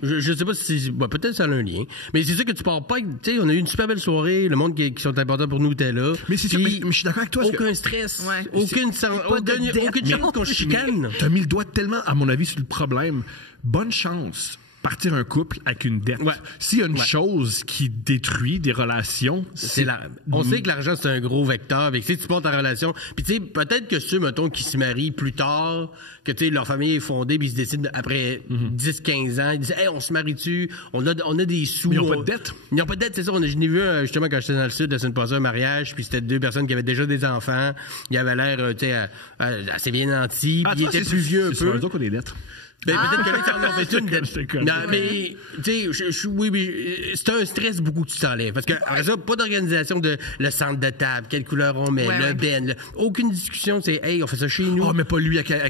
je sais pas si peut-être ça a un lien, mais c'est sûr que tu pars pas, tu sais, on a eu une super belle soirée, le monde qui sont importants pour nous était là. Mais c'est sûr, mais je suis d'accord avec toi. Aucun stress, aucune chance qu'on chicane. T'as mis le doigt tellement, à mon avis, sur le problème. Bonne chance. Partir un couple avec une dette. Ouais. S'il y a une chose qui détruit des relations, on sait que l'argent, c'est un gros vecteur. Avec, tu portes ta relation. Puis, tu sais, peut-être que ceux, mettons, qui se marient plus tard, que, tu sais, leur famille est fondée, puis ils se décident après 10-15 ans, ils disent, hey, on se marie-tu? On a des sous. Mais ils n'ont pas de dette. Ils n'ont pas de dette, c'est ça. Je n'ai vu, justement, quand j'étais dans le sud, la semaine passée, un mariage, puis c'était 2 personnes qui avaient déjà des enfants. Ils avaient l'air, tu sais, assez bien nantis, puis ils étaient plus vieux un peu. C'est sûr qu'on a des dettes. Ben, peut-être que là, ils en ont fait une. Non, mais, tu sais, oui, c'est un stress beaucoup que tu t'enlèves. Parce que, après ça, pas d'organisation de le centre de table, quelle couleur on met, ben, aucune discussion, c'est, hey, on fait ça chez nous. Oh, mais pas lui, à quel.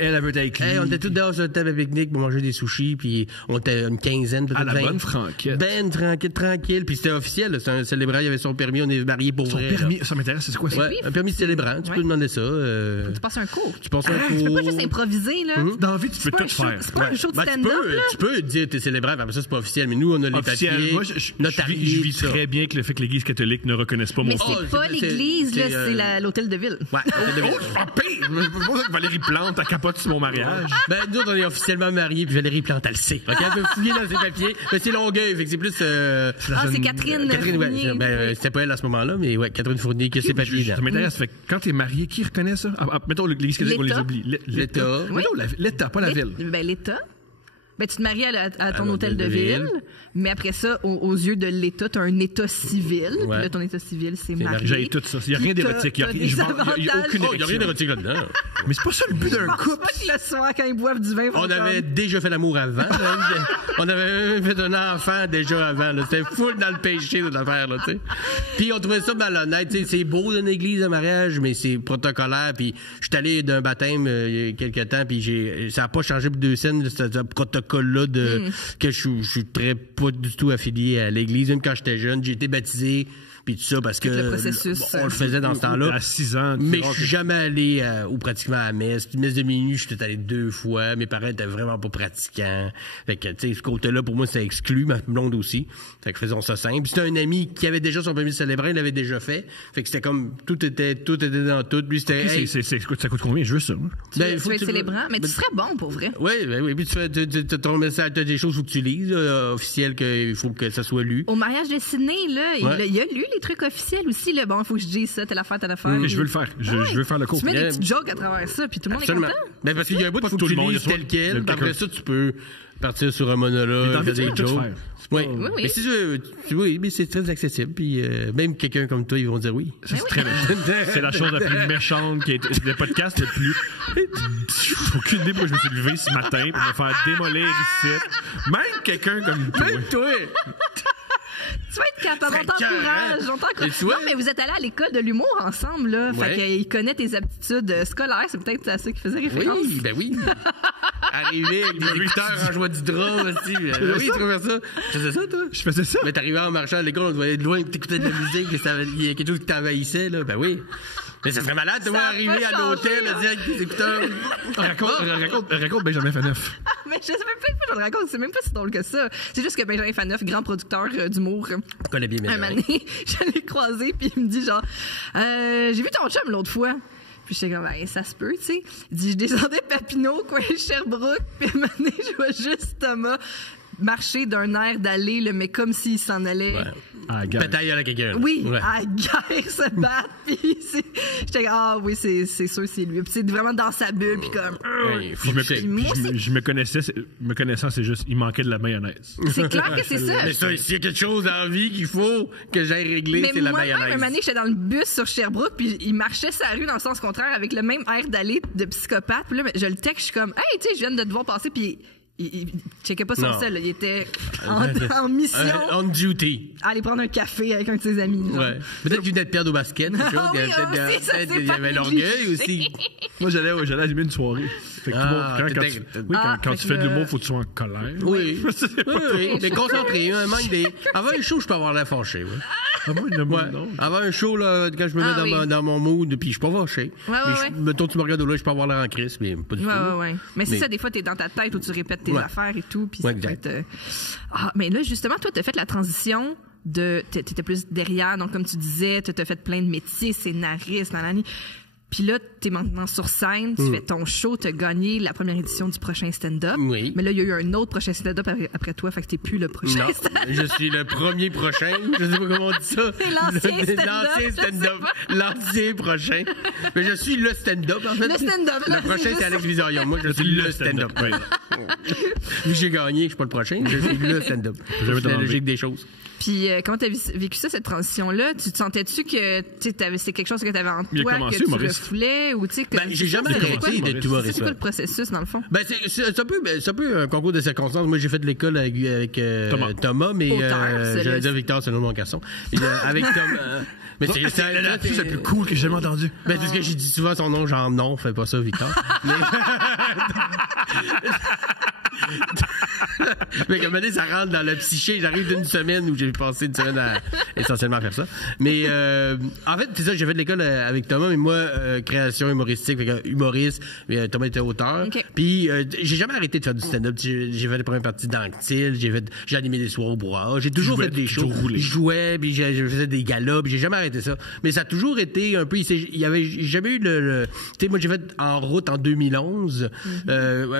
Elle veut être avec lui. Hey, on était tous dehors sur la table à pique-nique pour manger des sushis, puis on était une quinzaine, peut-être 20. À la bonne franquette. Tranquille. Puis c'était officiel, c'est un célébrant, il avait son permis, on est mariés pour vrai. Son permis, ça m'intéresse, c'est quoi ça? Ouais, un permis de célébrant, tu peux demander ça. Tu passes un cours. Tu passes un cours. Tu peux pas juste improviser, là. Dans la vie, tu peux tout faire. C'est pas un show de stand-up, là. Tu peux dire t'es célébrant, mais ça, c'est pas officiel. Mais nous, on a les papiers. Moi, je vis très bien que le fait que l'Église catholique ne reconnaisse pas mon Mais c'est pas l'Église, là, c'est l'hôtel de ville. Ouais, l'hôtel de ville. C'est pas pire! C'est pour ça que Valérie Plante, elle capote sur mon mariage. Ben, nous, on est officiellement mariés, puis Valérie Plante, elle le sait. Donc, elle peut fouiller dans ses papiers. Mais c'est Longueuil, fait que c'est plus, c'est Catherine Fournier. Ben, c'était pas elle à ce moment-là, mais ouais, Catherine Fournier qui a ses papiers. Ça m'intéresse. Fait que quand t'es marié, qui reconnaît ça? Mettons l'Église catholique, on les oublie. L'État. L'État, pas la ville. Ben, l'État. Ben, tu te maries à ton hôtel de ville, mais après ça, aux yeux de l'État, tu as un État civil. Ouais. Là, ton État civil, c'est marié. J'ai tout ça. Il n'y a rien d'érotique. Il n'y a aucune Il n'y a rien d'érotique là-dedans. Mais c'est pas ça le but d'un couple. Pas que le soir, quand ils boivent du vin, on avait déjà fait l'amour avant. On avait fait un enfant déjà avant. C'était full dans le péché, cette affaire. Là, t'sais. Puis on trouvait ça malhonnête. C'est beau d'une église de mariage, mais c'est protocolaire. Puis je suis allé d'un baptême il y a quelques temps, puis ça n'a pas changé pour 2 scènes, ce protocole-là que je suis pas du tout affilié à l'église. Même quand j'étais jeune, j'ai été baptisé. Puis tout ça parce que on le faisait dans ce temps-là. À 6 ans. Mais je suis jamais allé ou pratiquement à la messe. Une messe de minuit, je suis allé 2 fois. Mes parents étaient vraiment pas pratiquants. Fait que, tu sais, ce côté-là, pour moi, ça exclut. Ma blonde aussi. Fait que faisons ça simple. Puis c'était un ami qui avait déjà son permis de célébrer, il l'avait déjà fait. Fait que c'était comme, tout était dans tout. Lui, c'était, ça coûte combien? Juste ça. Tu veux être célébrant, mais tu serais bon, pour vrai. Oui. Puis tu fais, ton message, t'as des choses où tu lises, officielles, qu'il faut que ça soit lu. Au mariage de Sydney, là, il a lu les trucs officiels aussi, là. Bon, il faut que je dise ça, telle affaire. Mais je veux le faire. Je veux faire le cours. Tu mets des petites jokes à travers ça, puis tout le monde est content. Ben, parce qu'il y a un bout, il faut que tu lises tel quel. Après ça, tu peux partir sur un monologue, Mais t'as faire envie de des tout jokes. faire. Oui. Oui. Mais c'est sûr, oui, mais c'est très accessible. Puis même quelqu'un comme toi, ils vont dire oui. C'est très C'est la chose la plus méchante qui est le podcast le plus. J'ai aucune idée pourquoi je me suis levé ce matin pour me faire démolir ici. Même quelqu'un comme toi. Même toi! Tu vas être capable, on C'est t'encourage, écœurant. on t'encourage. Et tu vois- Non, mais vous êtes allés à l'école de l'humour ensemble, là. Ouais. Fait qu'il connaît tes aptitudes scolaires, c'est peut-être à ça qu'il faisait référence. Oui, ben oui. Arriver avec des écouteurs en joie du drap aussi. Oui, tu peux faire ça. Tu faisais ça, toi? Je faisais ça. Mais t'arrivais en marchant à l'école, on te voyait de loin, t'écoutais de la musique, il y a quelque chose qui t'envahissait, là. Ben oui. Mais ça serait malade de Ça voir a arriver pas à l'hôtel, changé, là, avec des écouteurs. Raconte Benjamin Faneuf. Mais je sais même pas que je te raconte, c'est même pas si drôle que ça. C'est juste que Benjamin Faneuf, grand producteur d'humour, On connaît bien un moment Benjamin. donné, je l'ai croisé, puis il me dit genre, j'ai vu ton chum l'autre fois. Puis j'étais comme, ben, ça se peut, tu sais. Il dit, je descendais Papineau, coin Sherbrooke, puis un moment donné, je vois juste Thomas marcher d'un air d'aller, là, mais comme s'il s'en allait. Ouais. Ah, gars. Peut-être à quelqu'un. là. Oui, Ouais. à guerre se battre, puis j'étais comme, ah oui, c'est sûr, c'est lui. Puis c'est vraiment dans sa bulle, puis comme, Hey, faut Je me, que tu- Moi, je me connaissais, me connaissant, c'est juste, il manquait de la mayonnaise. c'est clair que c'est ça. Mais ça, s'il y a quelque chose dans la vie qu'il faut que j'aille régler, Mais c'est la moi-même, un mayonnaise. moment donné, j'étais dans le bus sur Sherbrooke, puis il marchait sa rue dans le sens contraire avec le même air d'aller de psychopathe. Puis là, je le texte, je suis comme, hey, tu sais, je viens de te voir passer, puis il checkait pas son Non. sel, là. Il était en mission On duty. à aller prendre un café avec un de ses amis. genre. Ouais. Peut-être qu'il venait de perdre au basket. quelque chose. Ah Il y oui, avait peut-être- aussi, ça, peut-être c'est il y pas avait négligé. l'orgueil aussi. Moi, j'allais animer une soirée. Fait que Ah, quand t'étais- tu, t'étais- oui, Ah, quand fait tu que fais de là- l'humour, faut que tu sois en colère. Oui. C'est pas Oui, mais concentré, un manque des. Avant un show, je peux avoir l'air fâché. Ouais. Ah, moi, le Ouais. non. Avant un show, là, quand je me mets Ah, oui. dans mon mood, puis je suis pas fâché. Ouais, Mais ouais. mettons, tu me regardes au là, je peux avoir l'air en crise, mais pas du Ouais, tout. ouais, ouais. Mais c'est Mais- ça, des fois, t'es dans ta tête où tu répètes tes Ouais. affaires et tout. Puis Ouais, ça peut exact. être. Ah, mais là, justement, toi, t'as fait la transition de. T'étais plus derrière, donc comme tu disais, t'as fait plein de métiers, scénariste, nanani. Puis là, t'es maintenant sur scène, tu fais ton show, t'as gagné la première édition du prochain stand-up. Oui. Mais là, il y a eu un autre prochain stand-up après toi, fait que t'es plus le prochain Non, stand-up. je suis le premier prochain. Je sais pas comment on dit ça. C'est l'ancien stand-up, L'ancien je sais stand-up. pas. L'ancien prochain. Mais je suis le stand-up, en fait. Le stand-up, là, Le prochain, c'est c'est juste Alex Vizorion. Moi, je suis le stand-up. Ouais. Vu que j'ai gagné, je suis pas le prochain. Je suis le stand-up. Jamais C'est la t'en logique des choses. Puis comment t'as vécu ça, cette transition-là? Tu te sentais-tu que c'est quelque chose que t'avais en Il a toi, commencé que tu humoriste. refoulais? Ou, tu sais, que- Ben, j'ai jamais Il a arrêté commencé d'être humoriste. humoriste. c'est quoi le processus, dans le fond? Ben, c'est un peu un concours de circonstances. Moi, j'ai fait de l'école avec Thomas, mais Auteur, c'est j'allais le- dire Victor, c'est le nom de mon garçon. Et, avec Thomas. Mais c'est La plus cool que j'ai jamais entendue. Ben, c'est ce que j'ai dit souvent son nom, genre non, fais pas ça, Victor. Mais comme ça rentre dans le psyché. J'arrive d'une semaine où j'ai passé une semaine à essentiellement faire ça. Mais en fait, c'est ça, j'ai fait de l'école avec Thomas, mais moi, création humoristique, fait que humoriste, Thomas était auteur. Ok. Puis j'ai jamais arrêté de faire du stand-up. J'ai fait les premières parties d'Anctil, j'ai animé des soirs au brouhaha, j'ai toujours Jouais, fait des shows. toujours roulé. Je jouais, puis je faisais des galas, puis j'ai jamais arrêté ça. Mais ça a toujours été un peu, il y avait jamais eu le tu sais, moi j'ai fait En route en 2011.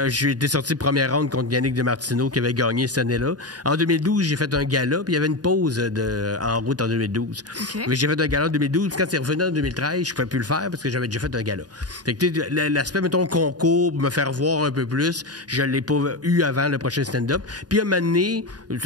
J'ai été sorti première ronde contre Yannick Demartino qui avait gagné cette année-là. En 2012, j'ai fait un gala, puis il y avait une pause de En route en 2012. Ok. Mais j'ai fait un gala en 2012, puis quand c'est revenu en 2013, je pouvais plus le faire parce que j'avais déjà fait un gala. Fait que tu sais, l'aspect, mettons, concours, me faire voir un peu plus, je l'ai pas eu avant le prochain stand-up. Puis à un moment donné,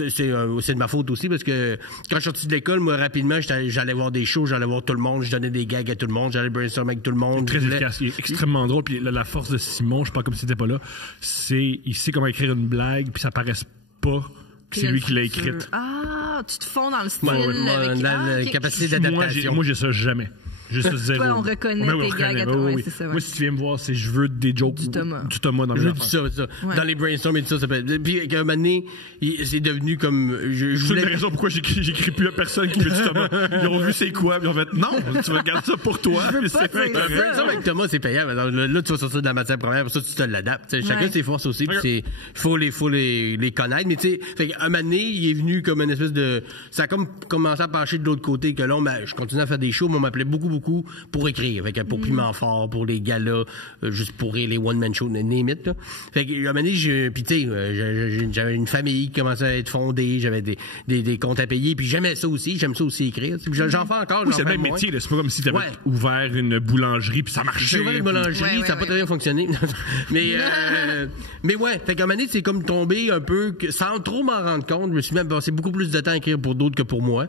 c'est de ma faute aussi parce que quand je suis sorti de l'école, moi, rapidement, j'allais voir des shows, j'allais voir tout le monde, je donnais des gags à tout le monde, j'allais brainstorm avec tout le monde. Très Je voulais- efficace. Il est extrêmement drôle. Puis la force de Simon, je sais pas comme si c'était pas là, c'est il sait comment écrire une blague, puis ça paraisse pas que c'est lui qui l'a écrite. Ah, tu te fonds dans le style. Ouais, avec... la ok. capacité Moi, d'adaptation. j'ai ça jamais. Juste zéro. on reconnaît Ouais, tes gags à ouais, toi, ouais, ouais, oui. c'est ça, ouais. Moi, si tu viens me voir, c'est je veux des jokes. Du Thomas. Du Thomas dans mes Je affaires. dis ça. Ouais. Dans les brainstorms et tout ça, peut être. Puis, à un moment donné, c'est devenu comme. Je C'est voulais. une des raisons pourquoi j'écris plus à personne qui veut du Thomas. Ils ont vu c'est quoi, puis ils ont fait non, tu vas garder ça pour toi. Puis pas c'est dire bien Un ça. correct. brainstorm avec Thomas, c'est payant. Alors, là, tu vas sortir de la matière première, pour ça, tu te l'adaptes. Tu sais, Chacun Ouais. ses forces aussi, puis il faut les connaître. Mais tu sais, fait qu'à un moment donné, il est venu comme une espèce de. Ça a comme commencé à pencher de l'autre côté, que là, je continuais à faire des shows, mais on m'appelait beaucoup beaucoup pour écrire. Fait que pour Piment Fort, pour les galas, juste pour les one-man shows, name it, là. Fait que, à un moment donné, puis tu sais, j'avais une famille qui commençait à être fondée, j'avais des comptes à payer, puis j'aimais ça aussi, j'aime ça aussi écrire. J'en fais encore, c'est le même métier, là. C'est pas comme si t'avais ouvert une boulangerie puis ça marchait. J'ai ouvert une boulangerie, ça n'a pas très bien fonctionné. mais ouais, fait qu'à un moment donné, c'est comme tombé un peu, sans trop m'en rendre compte, je me suis même passé beaucoup plus de temps à écrire pour d'autres que pour moi,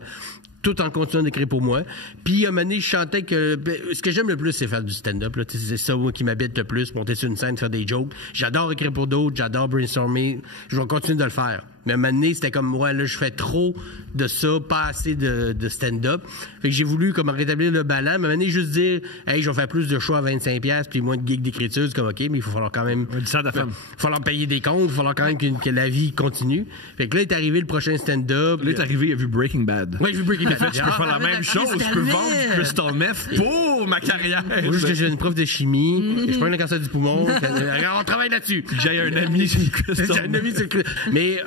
tout en continuant d'écrire pour moi. Puis à un moment donné, je chantais que ce que j'aime le plus, c'est faire du stand-up. Là. C'est ça moi, qui m'habite le plus, monter sur une scène, faire des jokes. J'adore écrire pour d'autres, j'adore brainstormer. Je vais continuer de le faire. Mais à un moment donné, c'était comme, ouais, là, je fais trop de ça, pas assez de stand-up. Fait que j'ai voulu comme rétablir le ballon. Mais à un moment donné, juste dire, hey, je vais faire plus de shows à 25$ puis moins de gigs d'écriture. C'est comme, OK, mais il va falloir quand même... Il va falloir payer des comptes, il va falloir quand même que la vie continue. Fait que là, est arrivé le prochain stand-up. Là, est arrivé, il a vu Breaking Bad. Ouais, j'ai vu Breaking Bad. Tu peux faire la même chose, tu peux vendre Crystal Meth pour ma carrière. Moi, juste que j'ai une prof de chimie, je prends le cancer du poumon, on travaille là-dessus. J'ai un ami sur le Crystal Meth. Mais,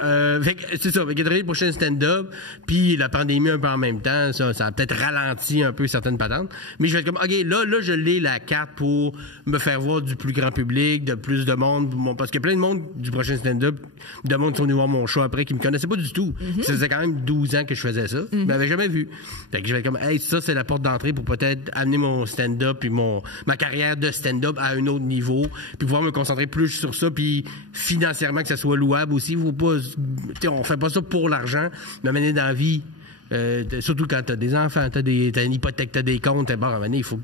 fait que, c'est ça, fait que le prochain stand-up, puis la pandémie un peu en même temps, ça a peut-être ralenti un peu certaines patentes. Mais je vais être comme, OK, là, je l'ai la carte pour me faire voir du plus grand public, de plus de monde, parce qu'il y a plein de monde du prochain stand-up, de monde qui sont venus voir mon show après, qui me connaissaient pas du tout. Ça faisait quand même 12 ans que je faisais ça. Ils m'avaient jamais vu. Fait que je vais être comme, hey, ça, c'est la porte d'entrée pour peut-être amener mon stand-up puis ma carrière de stand-up à un autre niveau, puis pouvoir me concentrer plus sur ça, puis financièrement que ça soit louable aussi. Faut pas, on fait pas ça pour l'argent, mais mener dans la vie. Surtout quand t'as des enfants, t'as une hypothèque, t'as des comptes, bon, à un moment donné, il faut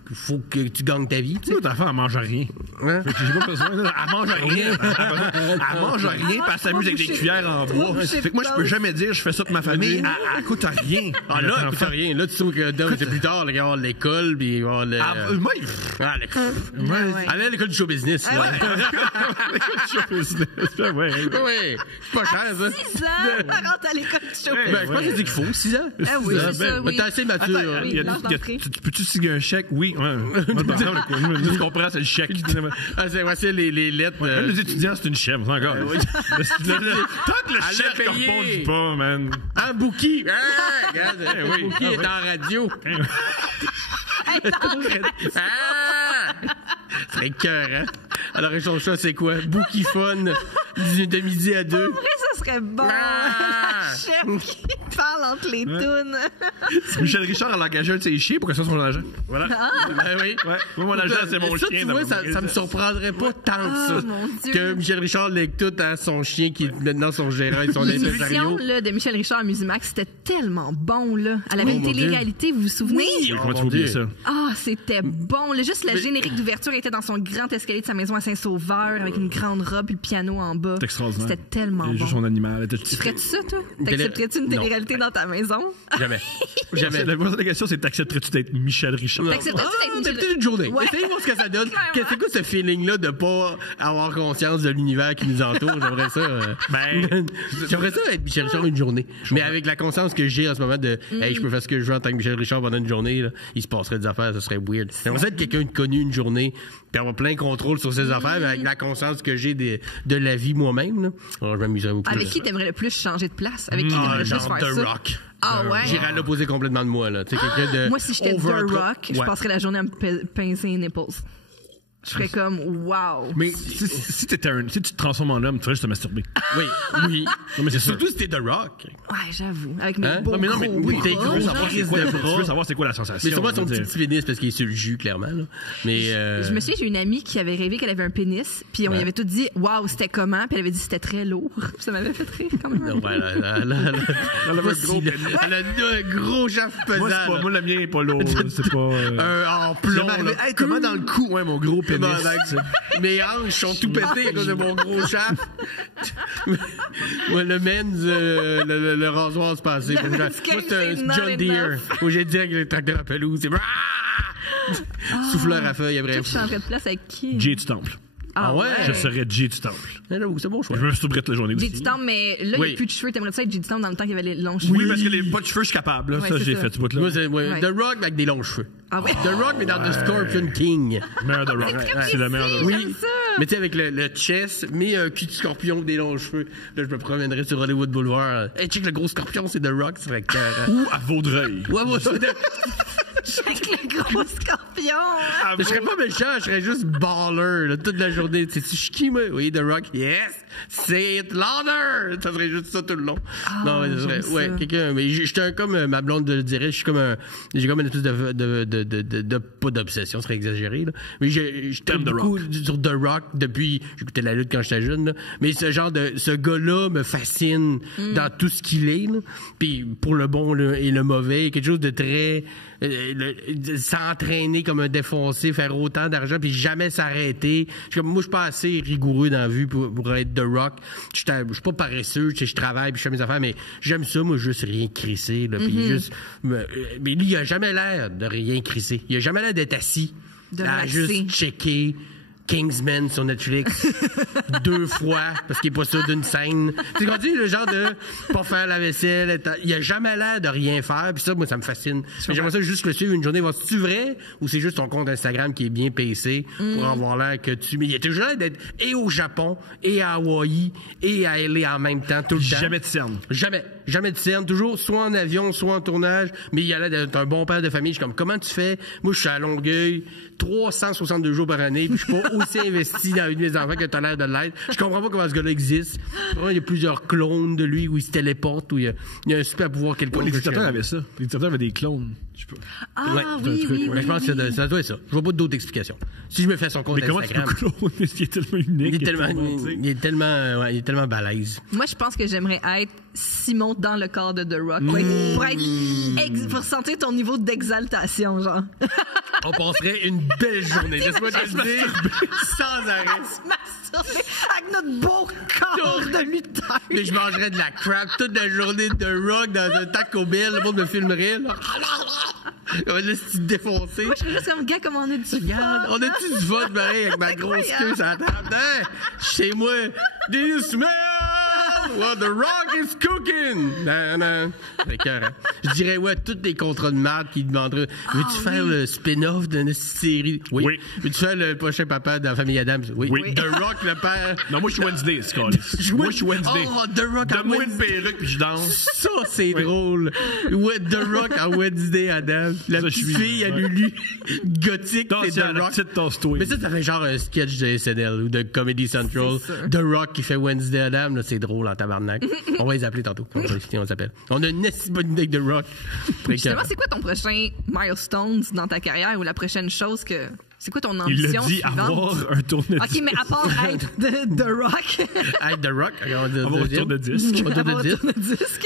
que tu gagnes ta vie. Tu sais, ta femme, elle mange rien. Hein? J'ai pas besoin, là. Elle mange rien. Elle mange rien, puis elle s'amuse avec des cuillères en bois. Fait que moi, je peux jamais dire, je fais ça pour ma famille. Elle coûte rien. Ah, là, elle coûte rien. Là, tu sais que c'est plus tard, il va y avoir l'école, puis il va y avoir aller à l'école du show business. L'école du show business. Oui, c'est pas cher, ça. 6 ans, elle rentre à l'école du show business. Je pense que c'est qu'il faut 6 ans. Ah oui, c'est ça, oui. T'es assez mature. Peux-tu signer un chèque? Oui. Tu comprends, c'est le chèque. C'est les lettres. Les étudiants, c'est une chèvre, encore. Tant que le chèque ne répond pas, man. Un Bookie. Regarde, Bookie est en radio. Ce serait cœur, hein? Alors, son choix, c'est quoi? Bookie Fun, de midi à 2. En vrai, ça serait bon. Le chef qui parle entre les tounes. Michel Richard a engagé un de ses chiens pour que ça soit son agent. Voilà. Ben oui. Ouais. Moi, mon agent, c'est mon chien. Tu vois, ça me surprendrait pas tant que ça. Mon Dieu. Que Michel Richard lègue tout à son chien qui est maintenant son gérant et son L'émission impresario. de Michel Richard à Musimax, c'était tellement bon, là. Elle avait une mon télé-réalité, vous vous souvenez? Oui. Comment tu oublies ça? Ah, c'était bon. Là, juste le générique d'ouverture était dans son grand escalier de sa maison à Saint-Sauveur avec une grande robe et le piano en bas. C'est extraordinaire. C'était tellement bon. Juste son animal. Tu ferais-tu ça, toi? T'accepterais-tu une télé-réalité dans ta maison? Jamais. La question, c'est t'accepterais-tu d'être Michel Richard? T'accepterais-tu d'être C'est peut-être une journée. Ouais. Essayez de voir ce que ça donne. C'est quoi ce feeling-là de pas avoir conscience de l'univers qui nous entoure? J'aimerais ça. J'aimerais ça être Michel Richard une journée. Mais avec la conscience que j'ai en ce moment de hey, je peux faire ce que je veux en tant que Michel Richard pendant une journée, là, il se passerait des affaires, ça serait weird. J'aimerais ça être quelqu'un de connu une journée, puis avoir plein contrôle sur ses affaires, mais avec la conscience que j'ai de la vie moi-même, là. Alors, je m'amuserais beaucoup. Avec qui t'aimerais le plus changer de place? Avec qui t'aimerais le plus genre faire The ça? Rock. Ah ouais? J'irais à l'opposé complètement de moi, là. Tu sais, quelqu'un de. Moi, si j'étais The Rock, je Ouais. passerais la journée à me pincer les nipples. Je serais comme, wow. Mais si tu te transformes en homme, tu ferais juste te masturber. Oui. Non, mais c'est Surtout si t'es The Rock. Ouais, j'avoue. Avec mes Hein? beaux Non, mais gros oui, bras. t'es gros, Tu ça veux savoir prise c'est quoi- de tu bras. veux savoir c'est quoi la sensation. Mais sûrement son je veux petit dire. pénis parce qu'il est sur le jus, clairement, là. Mais, Je me souviens, j'ai une amie qui avait rêvé qu'elle avait un pénis, puis on lui avait tout dit, waouh, c'était comment, puis elle avait dit c'était très lourd. Ça m'avait fait rire quand même. ouais, elle a un gros shaft pesant. Moi, c'est pas, là. moi, le mien est pas lourd. C'est pas. En plomb, là. Hey, comment dans le cou? Ouais, mon gros pénis. Mes hanches sont tout pétées à cause de mon gros shaft. Ouais, le men's, le rasoir se passait. Moi, c'est un John Deere. Où j'ai dit avec le tracteur à pelouse. C'est souffleur à feuille après. Tu changerais de place avec qui? Jay du Temple. Ah ouais? Je serais Jay du Temple. C'est bon choix. Je me masturberais toute la journée J'ai aussi. du temps, mais là, il n'y Oui. a plus de cheveux. T'aimerais ça être J'ai du temps dans le temps qu'il y avait les longs cheveux? Oui, parce que les pas de cheveux, je suis capable. Là. Ouais, Ça, c'est j'ai ça. fait ce bout-là. Moi, c'est Ouais. The Rock avec des longs cheveux. Ah ouais? The Rock, mais dans The Scorpion King. Meilleur de Rock. C'est le meilleur de Rock. Oui. Mais tu sais, avec le chest, mais un cul de scorpion avec des longs cheveux. Là, je me promènerais sur Hollywood Boulevard. Hey, check le gros scorpion, c'est The Rock, c'est vrai que. Ou à Vaudreuil. Ouais, moi, ça. Avec le gros scorpion. Hein? Je serais pas méchant, je serais juste baller là, toute la journée. Tu sais, je suis qui, moi? Oui, The Rock. Yes! Say it louder! Ça serait juste ça tout le long. Non, mais ça serait, ouais, quelqu'un. Mais j'étais comme ma blonde le dirait, je suis comme j'ai comme une espèce de pas d'obsession, ce serait exagéré, là. Mais j'étais beaucoup sur The Rock depuis, j'écoutais la lutte quand j'étais jeune, là. Mais ce gars-là me fascine dans tout ce qu'il est, là. Puis pour le bon et le mauvais, quelque chose de très, s'entraîner comme un défoncé, faire autant d'argent, puis jamais s'arrêter. Moi, je suis pas assez rigoureux dans la vue pour être The Rock. Je suis pas paresseux, je travaille, puis je fais mes affaires, mais j'aime ça, moi, juste rien crisser, là, puis juste... Mais lui, il a jamais l'air de rien crisser. Il a jamais l'air d'être assis, à juste checker Kingsman sur Netflix 2 fois parce qu'il est pas sûr d'une scène. Tu sais, quand tu dis le genre de pas faire la vaisselle, il a jamais l'air de rien faire, puis ça, moi, ça me fascine. J'aimerais ça juste le suivre une journée, voir si c'est vrai ou c'est juste ton compte Instagram qui est bien pacé pour avoir l'air que tu... Mais il y a toujours l'air d'être et au Japon, et à Hawaï, et à LA en même temps, tout le temps. Jamais de scène. Jamais de scène. Toujours soit en avion, soit en tournage, mais il a l'air d'être un bon père de famille. Je suis comme, comment tu fais? Moi, je suis à Longueuil, 362 jours par année, puis je suis pas aussi investi dans une de mes enfants que t'as l'air de l'être. Je comprends pas comment ce gars-là existe. Il y a plusieurs clones de lui où il se téléporte, où il y a un super pouvoir quelconque. Les dictateurs avaient ça. Les dictateurs avaient des clones. Je sais pas. Ah, ouais, oui. Je pense que ça doit être ça. Je vois pas d'autres explications. Si je me fais son compte Instagram. Mais comment tu peux clone? Il est tellement unique. Il est tellement balèze. Moi, je pense que j'aimerais être Simon dans le corps de The Rock. Pour sentir ton niveau d'exaltation, genre. On passerait une belle journée. Laisse-moi te le dire. Sans arrêt. Avec notre beau corps de lutteur. Mais je mangerais de la crap toute la journée de Rock dans un Taco Bell. Le monde me filmerait, là. On va laisser défoncer. Moi, je serais juste comme, gars, comme on a du fun. On a-tu du fun, pareil, avec ma grosse queue sur la table? Hein? Chez moi. Do you smell what the Rock is cooking? Non. C'est écœurant. Je dirais, ouais, tous les contrats de merde qui demanderaient, veux-tu faire le spin-off d'une série? Oui. Veux-tu faire le prochain papa de la famille Adams? Oui. The Rock, le père. Non, moi, je suis Wednesday, Scott. Moi, je suis Wednesday. Oh, The Rock. Donne-moi une perruque puis je danse. Ça, c'est drôle. Ouais, The Rock en Wednesday Adams. La petite fille à Lulu, gothique, c'est The Rock. Mais ça fait genre un sketch de SNL ou de Comedy Central. The Rock qui fait Wednesday Adams, là, c'est drôle en tabarnak. On va les appeler tantôt. On les appelle. On a une assez bonne idée de The Rock. Justement, c'est quoi ton prochain milestone dans ta carrière ou la prochaine chose que... C'est quoi ton ambition Il a dit suivante? avoir un tourne-disque. OK, mais à part être The Rock. Être The Rock. Avoir un tourne-disque.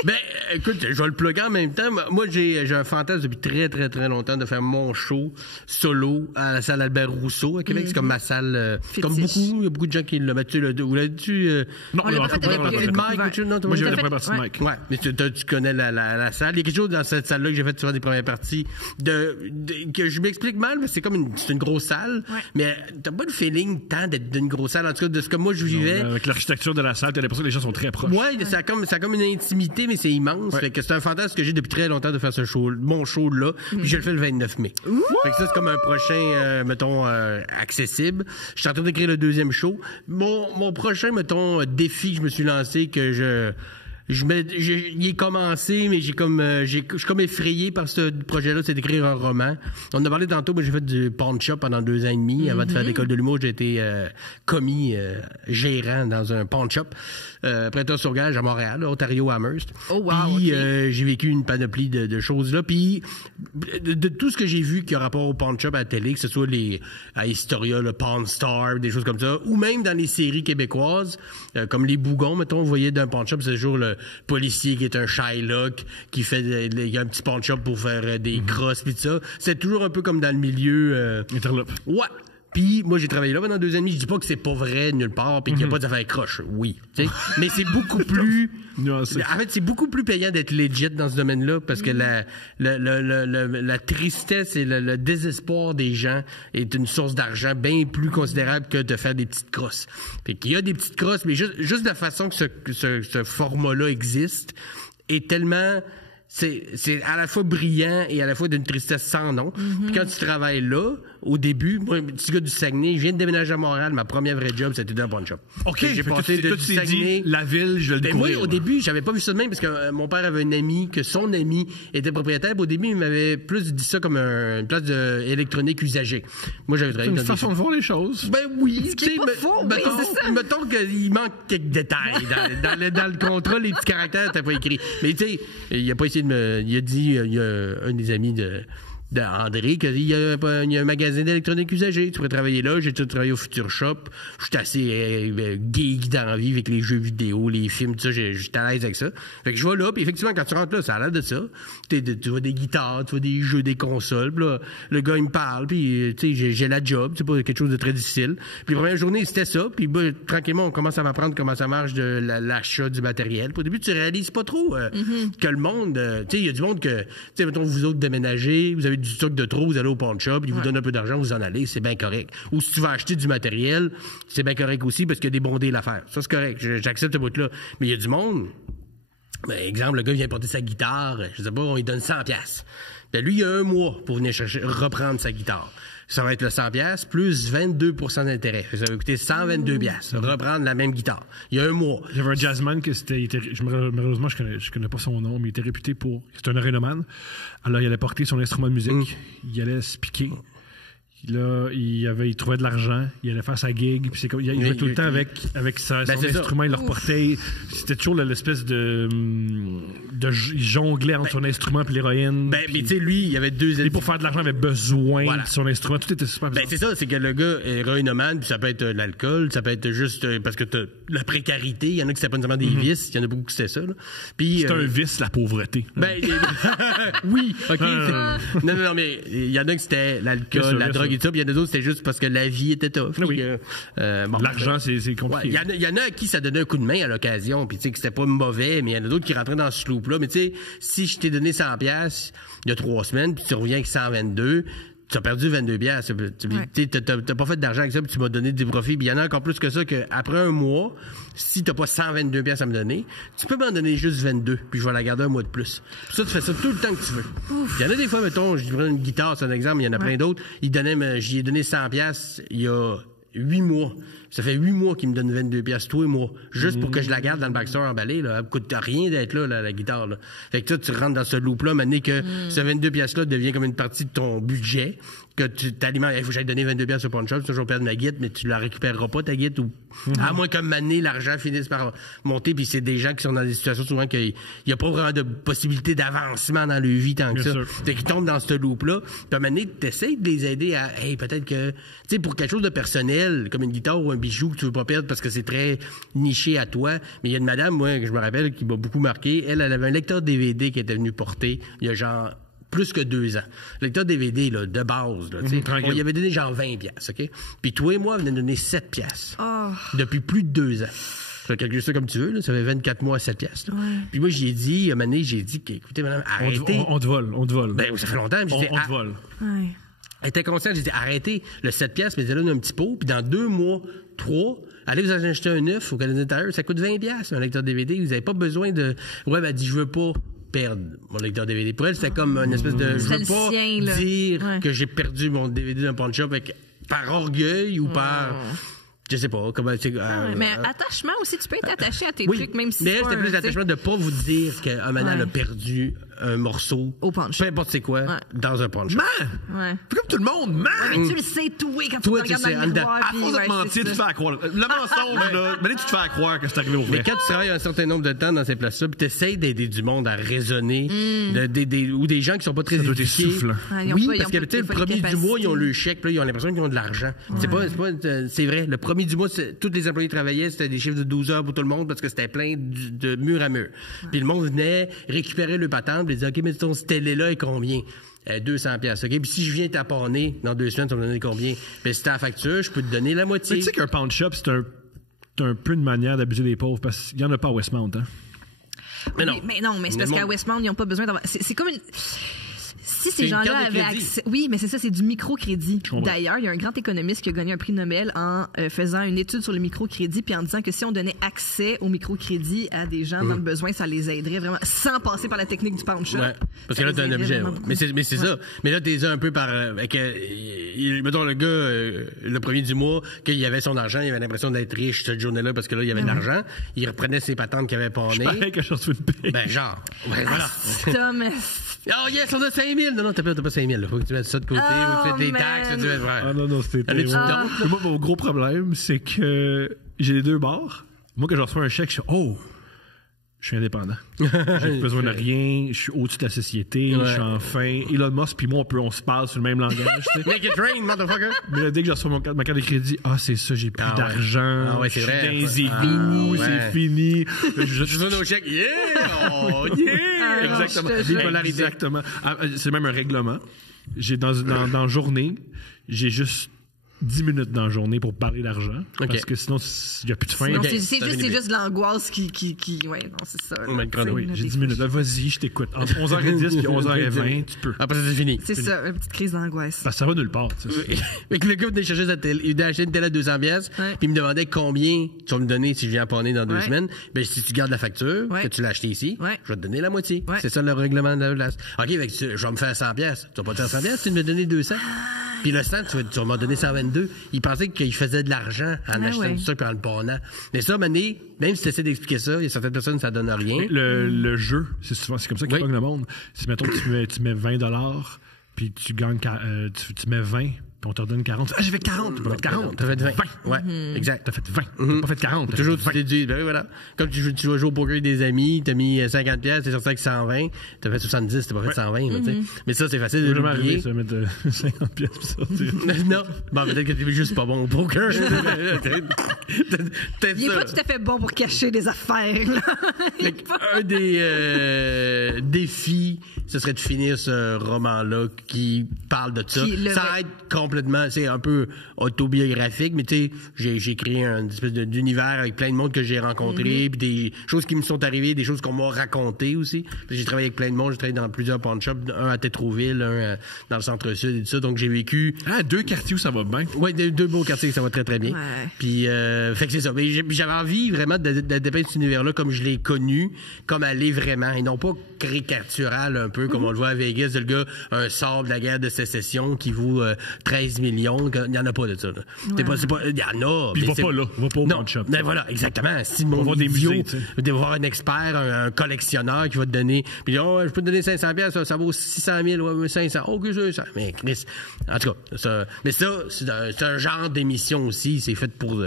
Ben, écoute, je vais le plugger en même temps. Moi, j'ai un fantasme depuis très, très, très longtemps de faire mon show solo à la salle Albert Rousseau à Québec. C'est comme ma salle. Comme beaucoup, il y a beaucoup de gens qui l'ont battu. Vous l'avez-tu? Non, on l'a pas fait avec Mike. Moi, j'ai fait la première partie de Mike. Ouais, mais tu connais la salle. Il y a quelque chose dans cette salle-là que j'ai fait souvent des premières parties que je m'explique mal, mais c'est comme c'est une grosse salle, mais t'as pas le feeling tant d'être d'une grosse salle, en tout cas de ce que moi je vivais. Non, avec l'architecture de la salle, t'as l'impression que les gens sont très proches. Ouais, ça a comme une intimité, mais c'est immense. Fait que c'est un fantasme que j'ai depuis très longtemps de faire mon show là, puis je le fais le 29 mai. Fait que ça c'est comme un prochain, mettons, accessible. Je suis en train d'écrire le deuxième show. Mon prochain, mettons, défi que je me suis lancé, que il est commencé, mais je suis comme effrayé par ce projet-là, c'est d'écrire un roman. On en a parlé tantôt, moi j'ai fait du pawn shop pendant 2 ans et demi. Avant de faire l'école de l'humour, j'ai été commis gérant dans un pawn shop, prêteur-sur-gage à Montréal, Ontario Amherst. Oh wow, puis j'ai vécu une panoplie de choses là. Puis de tout ce que j'ai vu qui a rapport au pawn shop à la télé, que ce soit à Historia, le Pawn Star, des choses comme ça, ou même dans les séries québécoises, comme les Bougons, mettons, vous voyez d'un pawn shop, c'est toujours le policier qui est un Shylock, qui fait il y a un petit pawn shop pour faire des crosses pis tout ça. C'est toujours un peu comme dans le milieu Interlope. Ouais. Puis moi j'ai travaillé là pendant 2 ans et demi. Je dis pas que c'est pas vrai nulle part puis qu'il y a pas d'affaires croches. Oui, tu sais. Mais c'est beaucoup plus nuancé. En fait, c'est beaucoup plus payant d'être legit dans ce domaine-là parce que la tristesse et le désespoir des gens est une source d'argent bien plus considérable que de faire des petites crosses. Fait qu'il y a des petites crosses, mais juste la façon que ce format-là existe est tellement... C'est à la fois brillant et à la fois d'une tristesse sans nom. Puis quand tu travailles là, au début, moi, petit gars du Saguenay, je viens de déménager à Montréal, ma première vraie job, c'était dans un pawn shop. OK, J'ai passé de tu du t'es Saguenay. dit, la ville, je vais le Ben moi, découvrir. au début, j'avais pas vu ça de même parce que mon père avait un ami, que son ami était propriétaire. Puis au début, il m'avait plus dit ça comme une place d'électronique usagée. Moi, j'avais C'est travaillé une dans des façon de voir les choses. ben oui, qui est pas faux, oui, c'est ça. mettons qu'il manque quelques détails. Dans le contrat, les petits caractères, t'as pas écrit. Mais tu sais, il a pas essayé de me... Il a dit, il y a un des amis d'André qu'il y a un magasin d'électronique usagée. Tu pourrais travailler là. J'ai tout travaillé au Future Shop. J'étais assez geek dans la vie avec les jeux vidéo, les films, tout ça. J'étais à l'aise avec ça. Fait que je vais là, puis effectivement, quand tu rentres là, ça a l'air de ça. Tu vois des guitares, tu vois des jeux, des consoles. Puis là, le gars, il me parle, puis tu sais, j'ai la job. C'est pas quelque chose de très difficile. Puis la première journée, c'était ça. Puis tranquillement, on commence à m'apprendre comment ça marche de l'achat du matériel. Puis au début, tu réalises pas trop que le monde... tu sais, il y a du monde que... Tu sais, mettons, vous autres déménagez, vous avez du stock de trop, vous allez au pawn shop, ils vous donnent un peu d'argent, vous en allez, c'est bien correct. Ou si tu vas acheter du matériel, c'est bien correct aussi parce qu'il y a des bons deals à faire. Ça, c'est correct. J'accepte ce bout-là. Mais il y a du monde... Ben, exemple, le gars vient porter sa guitare, je sais pas, on lui donne 100$. Ben, lui, il a un mois pour venir reprendre sa guitare. Ça va être le 100$ plus 22% d'intérêt. Ça va coûter 122$. Reprendre la même guitare. Il y a un mois. Il y avait un jazzman que malheureusement, je connais pas son nom, mais il était réputé pour... C'était un arénomane. Alors, il allait porter son instrument de musique. Il allait se piquer. Là, il trouvait de l'argent, il allait faire sa gig, puis il jouait tout le temps avec son instrument, il le reportait. C'était toujours l'espèce de il jonglait entre son instrument et l'héroïne. Ben, mais tu sais, lui, il y avait deux... Et pour faire de l'argent, il avait besoin de son instrument. Tout était super bizarre. Ben, c'est ça, c'est que le gars est héroïnomane, puis ça peut être l'alcool, ça peut être juste parce que t'as la précarité. Il y en a qui c'était pas nécessairement des vices, il y en a beaucoup qui c'était ça. Là. Puis, c'est un vice, la pauvreté. Ben, oui, OK. Non, mais il y en a qui c'était l'alcool, la drogue et tout ça, puis il y en a d'autres, c'était juste parce que la vie était tough. Oui. Bon, l'argent, c'est compliqué. Il y en a à qui ça donnait un coup de main à l'occasion, puis tu sais que c'était pas mauvais, mais il y en a d'autres qui rentraient dans ce loop-là. Mais tu sais, si je t'ai donné 100$ il y a 3 semaines, puis tu reviens avec 122, tu as perdu 22$. T'as pas fait d'argent avec ça, puis tu m'as donné des profits. Puis il y en a encore plus que ça, qu'après un mois, si t'as pas 122$ à me donner, tu peux m'en donner juste 22, puis je vais la garder un mois de plus. Puis ça, tu fais ça tout le temps que tu veux. Il y en a des fois, mettons, je lui prends une guitare, c'est un exemple, il y en a plein d'autres. J'y ai donné 100$ il y a 8 mois. Ça fait 8 mois qu'il me donne 22$ tous les mois. Juste pour que je la garde dans le backstore emballé, là. Elle me coûte rien d'être là, la guitare, là. Fait que tu rentres dans ce loop-là, maintenant que ce 22$-là devient comme une partie de ton budget, que tu t'alimentes. Il faut que j'aille donner 22$ au pawn shop, tu toujours perdre ma guitare, mais tu la récupéreras pas, ta guitare, ou, à moins que maintenant, l'argent finisse par monter, puis c'est des gens qui sont dans des situations souvent qu'il y a pas vraiment de possibilité d'avancement dans leur vie tant que ça. Fait qu'ils tombent dans ce loop-là. Puis à un moment donné, t'essayes de les aider à, hey, peut-être que, tu sais, pour quelque chose de personnel, comme une guitare ou un bijou que tu veux pas perdre parce que c'est très niché à toi. Mais il y a une madame, moi, que je me rappelle, qui m'a beaucoup marqué. Elle avait un lecteur DVD qui était venu porter il y a genre plus que 2 ans. Le lecteur DVD, là, de base, là, on y avait donné genre 20$, OK? Puis toi et moi, on venait de donner 7$ depuis plus de 2 ans. Tu vas calculer ça comme tu veux, là. Ça fait 24 mois à 7$. Puis moi, j'ai dit, à un moment donné, écoutez, madame, arrêtez. On te vole. Ben, ça fait longtemps. On te vole. Ouais. Elle était consciente, j'ai dit, arrêtez le 7$, mais là un petit pot, puis dans 2 mois, 3, allez vous en acheter un neuf au Canadien Tire, ça coûte 20$, un lecteur DVD, vous n'avez pas besoin de... Ouais, ben, elle dit, je veux pas perdre mon lecteur DVD. Pour elle, c'était comme une espèce de... Je veux pas dire que j'ai perdu mon DVD d'un pawn shop par orgueil ou par... Je sais pas comment c'est. Mais attachement aussi, tu peux être attaché à tes trucs, même si mais elle, c'était plus l'attachement de pas vous dire qu'un manal a perdu un morceau, au pawn shop, peu importe c'est quoi, dans un pawn shop. Man! Comme tout le monde, man! Mais tu le sais, toi, quand tu regardes dans le miroir. À force de te mentir, tu te fais à croire. Le mensonge, là, tu te fais à croire que c'est arrivé au vrai. Mais quand tu travailles un certain nombre de temps dans ces places-là, puis tu essaies d'aider du monde à raisonner, ou des gens qui sont pas très éduqués. Oui, parce que le premier du mois, ils ont le chèque, puis ils ont l'impression qu'ils ont de l'argent. C'est vrai. Le premier du mois, tous les employés travaillaient, c'était des chiffres de 12 heures pour tout le monde parce que c'était plein de mur à mur. Puis le monde venait récupérer le patente, puis disait, OK, mais ton télé-là est combien? 200$, OK? Puis si je viens t'apporter dans 2 semaines, tu vas me donner combien? Ben, si t'as la facture, je peux te donner la moitié. Tu sais qu'un pawn shop, c'est un peu une manière d'abuser les pauvres parce qu'il n'y en a pas à Westmount, hein? Mais non. Mais c'est parce qu'à Westmount, ils n'ont pas besoin d'avoir... C'est comme une... Si C'est ces une gens-là carte de avaient crédit. accès... Oui, mais c'est ça, c'est du microcrédit. comprends. D'ailleurs, il y a un grand économiste qui a gagné un prix Nobel en faisant une étude sur le microcrédit puis en disant que si on donnait accès au microcrédit à des gens dans le besoin, ça les aiderait vraiment sans passer par la technique du pawn shop. Ouais. Parce que Ça là, les t'as un aiderait objet. vraiment Ouais. beaucoup. Mais c'est ça. Mais là, t'es un peu par. Mettons, le gars, le premier du mois, qu'il avait son argent, il avait l'impression d'être riche cette journée-là parce que là, il avait de l'argent. Il reprenait ses patentes qu'il avait pawnées. Pareil que je reçois une paye. Ben, genre. Ouais, voilà. Thomas. Oh, yes, on a 5 000. Non, t'as pas 5 000. Faut que tu mettes ça de côté. Faut que tu mettes des taxes. man. Tu mettes, ouais. Ah non, c'était Allez, tu terrible. dors. Mais moi, mon gros problème, c'est que j'ai les deux bars. Moi, quand je reçois un chèque, je suis je suis indépendant. J'ai besoin de rien. Je suis au-dessus de la société. Ouais. Je suis enfin. Elon Musk puis moi, on se parle sur le même langage. Tu sais. Make it rain, motherfucker. Mais là, dès que je reçois ma carte de crédit, c'est ça, j'ai plus Ah ouais. d'argent. Ah ouais, c'est je suis vrai. dans les Ah, égouts, ouais. c'est fini. Je donne au chèque. Yeah! Oh, yeah! Ah, non, Exactement. je te jure. Bipolarité. Exactement. C'est même un règlement. J'ai dans la journée, j'ai juste 10 minutes dans la journée pour parler d'argent. Ok. Parce que sinon, il n'y a plus de fin. Non, Ok, c'est ça juste, finit c'est juste de l'angoisse qui... Ouais, non, c'est ça. là. On met le chrono. Oui, Là, j'ai des 10 minutes. Là, vas-y, je t'écoute. Entre 11h10 et 11h20, tu peux. Après, ça, c'est fini. C'est ça, une petite crise d'angoisse. Parce que ça va nulle part. Tu sais. Fait que le gars venait chercher sa télé, il venait acheter une télé à 200 pièces, Ouais. puis il me demandait combien tu vas me donner si je viens à pawner dans 2 Ouais. semaines. Ben, si tu gardes la facture, Ouais. que tu l'as acheté ici, Ouais. je vais te donner la moitié. Ouais. C'est ça le règlement de la place. OK, fait que je vais me faire 100 pièces. Tu vas pas te faire 100 pièces, tu me donner 200. Puis le 100, tu vas m'en donner 122. Il pensait qu'il faisait de l'argent en achetant ouais. tout ça puis en le pawnant. Mais ça, Mané, même si tu essaies d'expliquer ça, il y a certaines personnes, ça donne rien. Le jeu, c'est comme ça qu'ils Oui. pognent le monde. Si, mettons, tu mets $20, puis tu gagnes, tu mets 20, puis on te redonne 40. J'ai fait 40, t'as pas fait 40. T'as fait 20. Ouais, Mm-hmm. exact. T'as fait 20. T'as pas fait 40. t'as Toujours, fait tu 20. t'es dit, ben oui, voilà. Comme tu vas jouer au poker avec des amis, t'as mis 50 pièces, t'es sorti avec 120, t'as fait 70, t'as pas fait 120, là, tu sais. Mais ça, c'est facile de J'ai jamais arrivé l'oublier. ça, mettre 50 pièces pour sortir. Non. Bon, peut-être que t'es juste pas bon au poker. Peut-être Il est ça. pas tout à fait bon pour cacher des affaires, là. Il est Fait que pas- un des défis, ce serait de finir ce roman-là qui parle de ça. Qui, Ça aide complètement, c'est un peu autobiographique, mais tu sais, j'ai créé un espèce d'univers avec plein de monde que j'ai rencontré, puis des choses qui me sont arrivées, des choses qu'on m'a racontées aussi. Puis j'ai travaillé avec plein de monde, j'ai travaillé dans plusieurs pawn shops, un à Tétroville, un dans le centre-sud et tout ça, donc j'ai vécu... Ah, 2 quartiers où ça va bien. Ouais, deux beaux quartiers, ça va très très bien. Ouais. Puis, fait que c'est ça. Mais j'avais envie vraiment de dépeindre cet univers-là comme je l'ai connu, comme elle est vraiment, et non pas caricatural un peu, comme on le voit à Vegas, le gars, un sort de la guerre de sécession qui vaut 13 millions. Il n'y en a pas de ça. Là. C'est pas, il y en a. Puis il mais va c'est- pas là. Il va pas au Non, pawn shop. mais voilà, exactement. Si mon voir des idiot, musées, tu sais. de voir un expert, un collectionneur qui va te donner, puis oh, je peux te donner 500 pièces, ça vaut 600 000, ouais, 500. OK, c'est ça. Mais Chris, en tout cas, ça, mais ça, c'est un genre d'émission aussi. C'est fait pour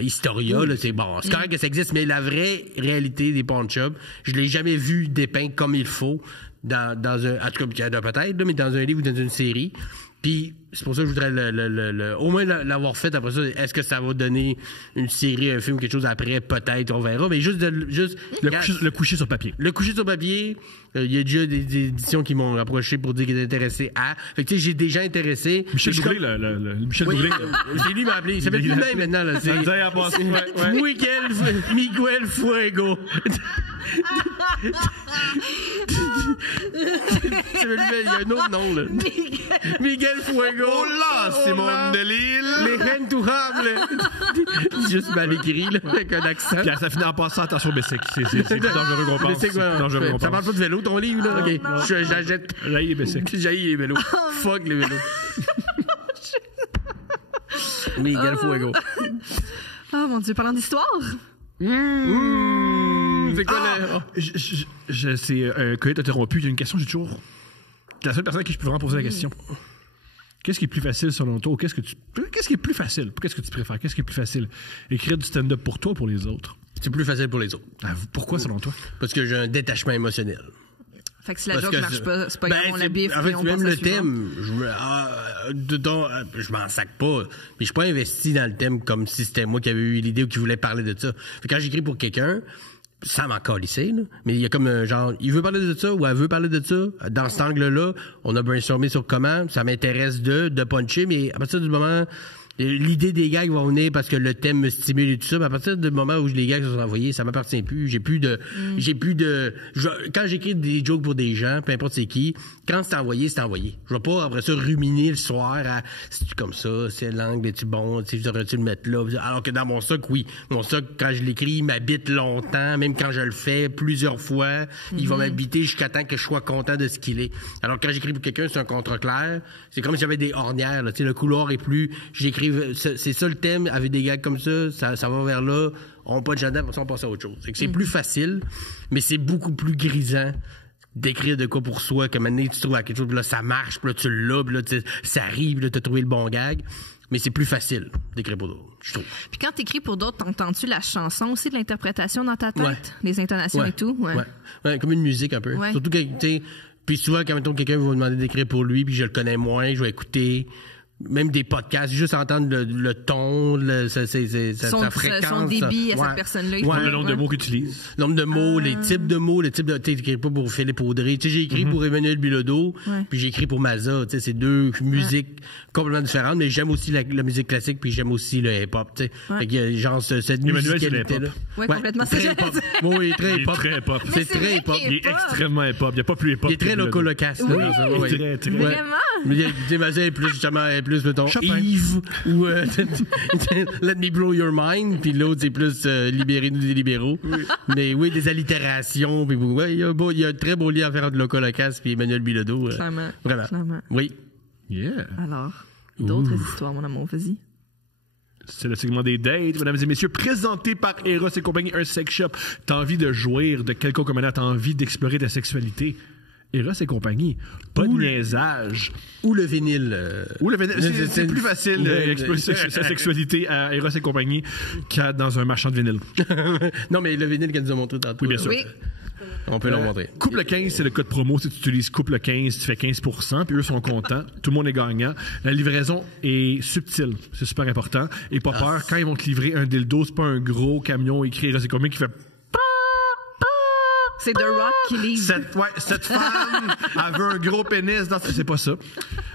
Historia. Là, c'est bon, c'est correct que ça existe, mais la vraie réalité des pawn shops, je l'ai jamais vu dépeint comme il faut dans un, en tout cas, peut-être, là, mais dans un livre ou dans une série. Puis c'est pour ça que je voudrais au moins l'avoir fait. Après ça, est-ce que ça va donner une série, un film, quelque chose après? Peut-être, on verra. Mais juste Le coucher sur papier. le coucher sur papier, il y a déjà des éditions qui m'ont approché pour dire qu'ils étaient intéressés à. Fait que tu sais, j'ai déjà intéressé. Michel Je suis Goulet, Michel oui, Goulet. c'est lui qui m'a appelé. Il s'appelle plus même maintenant. Là. C'est Ça y est, boss. Ouais, ouais. Miguel Fuego. Il y a un autre nom, là. Miguel Fuego. Oh là, c'est mon délire. Les reines tout C'est juste mal écrit, là, avec un accent. Puis ça finit en passant, attention, Bessic. C'est plus dangereux qu'on pense. Mais c'est C'est quoi? plus dangereux qu'on Ça parle pense. pas de vélo, ton livre, là? OK. J'achète. Là, il est Bessic. J'haïs les vélos. Fuck les vélos. Miguel Fuego. Oh mon Dieu, parlant d'histoire. C'est quoi le... C'est Colette interrompu. J'ai une question, j'ai toujours. T'es la seule personne à qui je peux vraiment poser la question. Qu'est-ce qui est plus facile selon toi? Qu'est-ce qui est plus facile? Qu'est-ce que tu préfères? Qu'est-ce qui est plus facile? Écrire du stand-up pour toi ou pour les autres? C'est plus facile pour les autres. Pourquoi selon toi? Parce que j'ai un détachement émotionnel. Fait que si la Parce joke que marche pas, c'est pas grave, on c'est- la biffe. En fait, et on même passe à le la suivante. thème, je m'en sac pas. Mais je suis pas investi dans le thème comme si c'était moi qui avais eu l'idée ou qui voulais parler de ça. Fait que quand j'écris pour quelqu'un, sans m'en calisser, là, mais il y a comme un genre, il veut parler de ça ou elle veut parler de ça. Dans cet angle-là, on a brainstormé sur comment, ça m'intéresse de puncher, mais à partir du moment L'idée des gags va venir parce que le thème me stimule et tout ça. Mais à partir du moment où les gags sont envoyés, ça m'appartient plus. J'ai plus de... Quand j'écris des jokes pour des gens, peu importe c'est qui, quand c'est envoyé, c'est envoyé. Je vais pas après ça ruminer le soir à c'est-tu comme ça, c'est l'angle, es-tu bon, devrais-tu le mettre là? Alors que dans mon stock, oui. Mon stock, quand je l'écris, il m'habite longtemps, même quand je le fais plusieurs fois, il va m'habiter jusqu'à temps que je sois content de ce qu'il est. Alors quand j'écris pour quelqu'un, c'est un contrat clair. C'est comme si j'avais des ornières, là. Tu sais, le couloir est plus... J'écris c'est ça le thème, avec des gags comme ça va vers là, on n'a pas de jardin, après ça on passe à autre chose. C'est plus facile, mais c'est beaucoup plus grisant d'écrire de quoi pour soi, que maintenant tu trouves à quelque chose, puis là ça marche, puis là tu l'as, puis là ça arrive, puis là t'as trouvé le bon gag. Mais c'est plus facile d'écrire pour d'autres, je trouve. Puis quand t'écris pour d'autres, t'entends-tu la chanson aussi, de l'interprétation dans ta tête? Les intonations et tout? Ouais, comme une musique un peu. Surtout que, tu sais, puis souvent quand mettons, quelqu'un va me demander d'écrire pour lui, puis je le connais moins, je vais écouter... Même des podcasts, juste entendre le ton, sa fréquence. Son débit à cette personne-là. Le nombre de mots qu'il utilise. Le nombre de mots, les types de mots, tu n'écris pas pour Philippe Audrey. Tu sais, j'ai écrit pour Emmanuel Bilodeau, puis j'ai écrit pour Maza. Tu sais, c'est deux musiques complètement différentes, mais j'aime aussi la musique classique, puis j'aime aussi le hip-hop. Tu sais, fait qu'il y a genre cette musicalité-là. Oui, complètement. Très hip-hop. Oui, très hip-hop. Très hip-hop. C'est très hip-hop. Il est extrêmement hip-hop. Il n'y a pas plus hip-hop. Il est très loco-locasse. Oui, très. Vraiment? Maza est plus, justement, mettons, Chopin. Yves, ou Let me blow your mind, puis l'autre, c'est plus Libérez-nous des libéraux. Mais oui, des allitérations, puis il y a un très beau lien à faire entre Loco Locasse et Emmanuel Bilodeau. Clairement. Vraiment. Clairement. Oui. Yeah. Alors, d'autres histoires, mon amour, vas-y. C'est le segment des dates, mesdames et messieurs, présenté par Eros et compagnie, un sex shop. T'as envie de jouir de quelconque manière, t'as envie d'explorer ta sexualité. Eros et compagnie, pas de niaisage. Ou le vinyle. C'est plus facile d'explorer sa sexualité à Eros et compagnie qu'à dans un marchand de vinyle. Non, mais le vinyle qu'elle nous a montré tantôt. Oui, bien sûr. Oui. On peut le montrer. Couple 15, c'est le code promo. Si tu utilises Couple 15, tu fais 15%, puis eux sont contents. Tout le monde est gagnant. La livraison est subtile. C'est super important. Et pas peur, quand ils vont te livrer un dildo, c'est pas un gros camion écrit Eros et compagnie qui fait... C'est The Rock qui livre. Cette femme, elle veut un gros pénis. Non, c'est pas ça.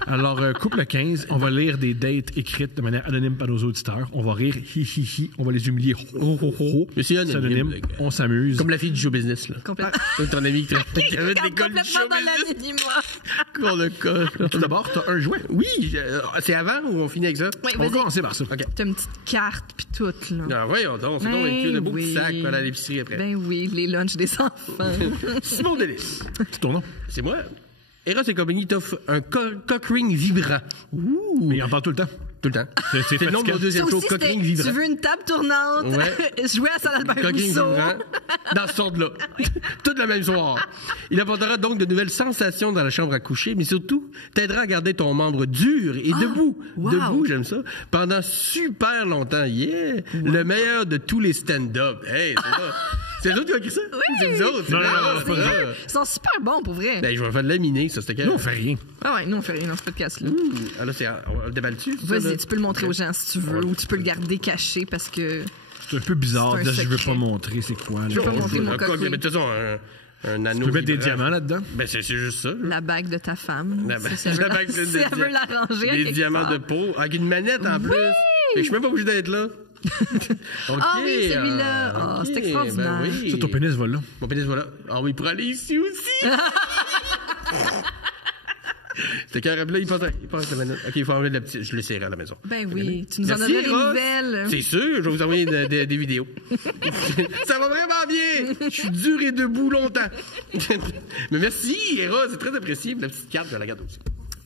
Alors, couple 15, on va lire des dates écrites de manière anonyme par nos auditeurs. On va rire, hi. On va les humilier, ho. Mais c'est anonyme. On s'amuse. Comme la fille du show business, là. Complètement. Ton ami qui avait de l'école du show Complètement dans business. l'anonymat. Qu'on le colle. Tout d'abord, t'as un jouet. Oui, c'est avant ou on finit avec ça? Oui, On va vas-y. commencer par ça. OK. T'as une petite carte pis tout, là. Ah, voyons donc, c'est donc Ben de beaux petits oui. sacs pour aller à l'épicerie après. Ben oui, les lunchs des enfants. Simon Delis. C'est ton nom. C'est moi. Eros et compagnie t'offre un cock ring vibrant. Ouh. Mais il en parle tout le temps. Tout le temps. C'est le nom de mon deuxième Ça show, aussi, cock ring c'était, vibrant. tu veux une table tournante, Ouais. jouer à Salle Albert Cock ring Rousseau. vibrant. Dans ce sort-là. Tout le même soir. Il apportera donc de nouvelles sensations dans la chambre à coucher, mais surtout, t'aidera à garder ton membre dur et debout. wow. Debout, j'aime ça. Pendant super longtemps. Yeah. Wow. Le meilleur de tous les stand-up. Hey, c'est ça. C'est nous qui ont écrit ça? Oui. C'est nous autres. Non, c'est pas ça. vrai. Ils sont super bons, pour vrai. Ben, je vais faire de laminer, ça, c'était Nous, on fait rien. Ah ouais, nous, on fait rien dans ce podcast-là. Ah là, on le déballe-tu? Vas-y, tu peux le montrer aux gens si tu veux, ou tu peux le garder caché parce que... C'est un peu bizarre. C'est un Là, je veux secret. pas montrer c'est quoi. Je veux pas montrer mon coq. coq, oui. Mais de toute façon, un anneau. Tu peux mettre des vibrant. diamants là-dedans? Ben, c'est juste ça. La bague de ta femme. La bague- si elle veut, la bague de- si elle veut l'arranger à Des quelque diamants part. de peau. Avec une manette en plus. Et je suis même pas obligé d'être là. Okay, Ah oui, celui-là. Ah, c'est extraordinaire. Ben oui. Ça, ton pénis va là. Mon pénis, voilà. Ah oui, il pourrait aller ici aussi. C'était carrément là, il passe la manette. OK, il faut enlever la petite. Je le serrai à la maison. Ben oui, tu nous en Merci, donneras des Ross. nouvelles. C'est sûr, je vais vous envoyer des vidéos. Ça va vraiment bien. Je suis dur et debout longtemps. Mais merci, Hera, c'est très apprécié. La petite carte, je la garde aussi.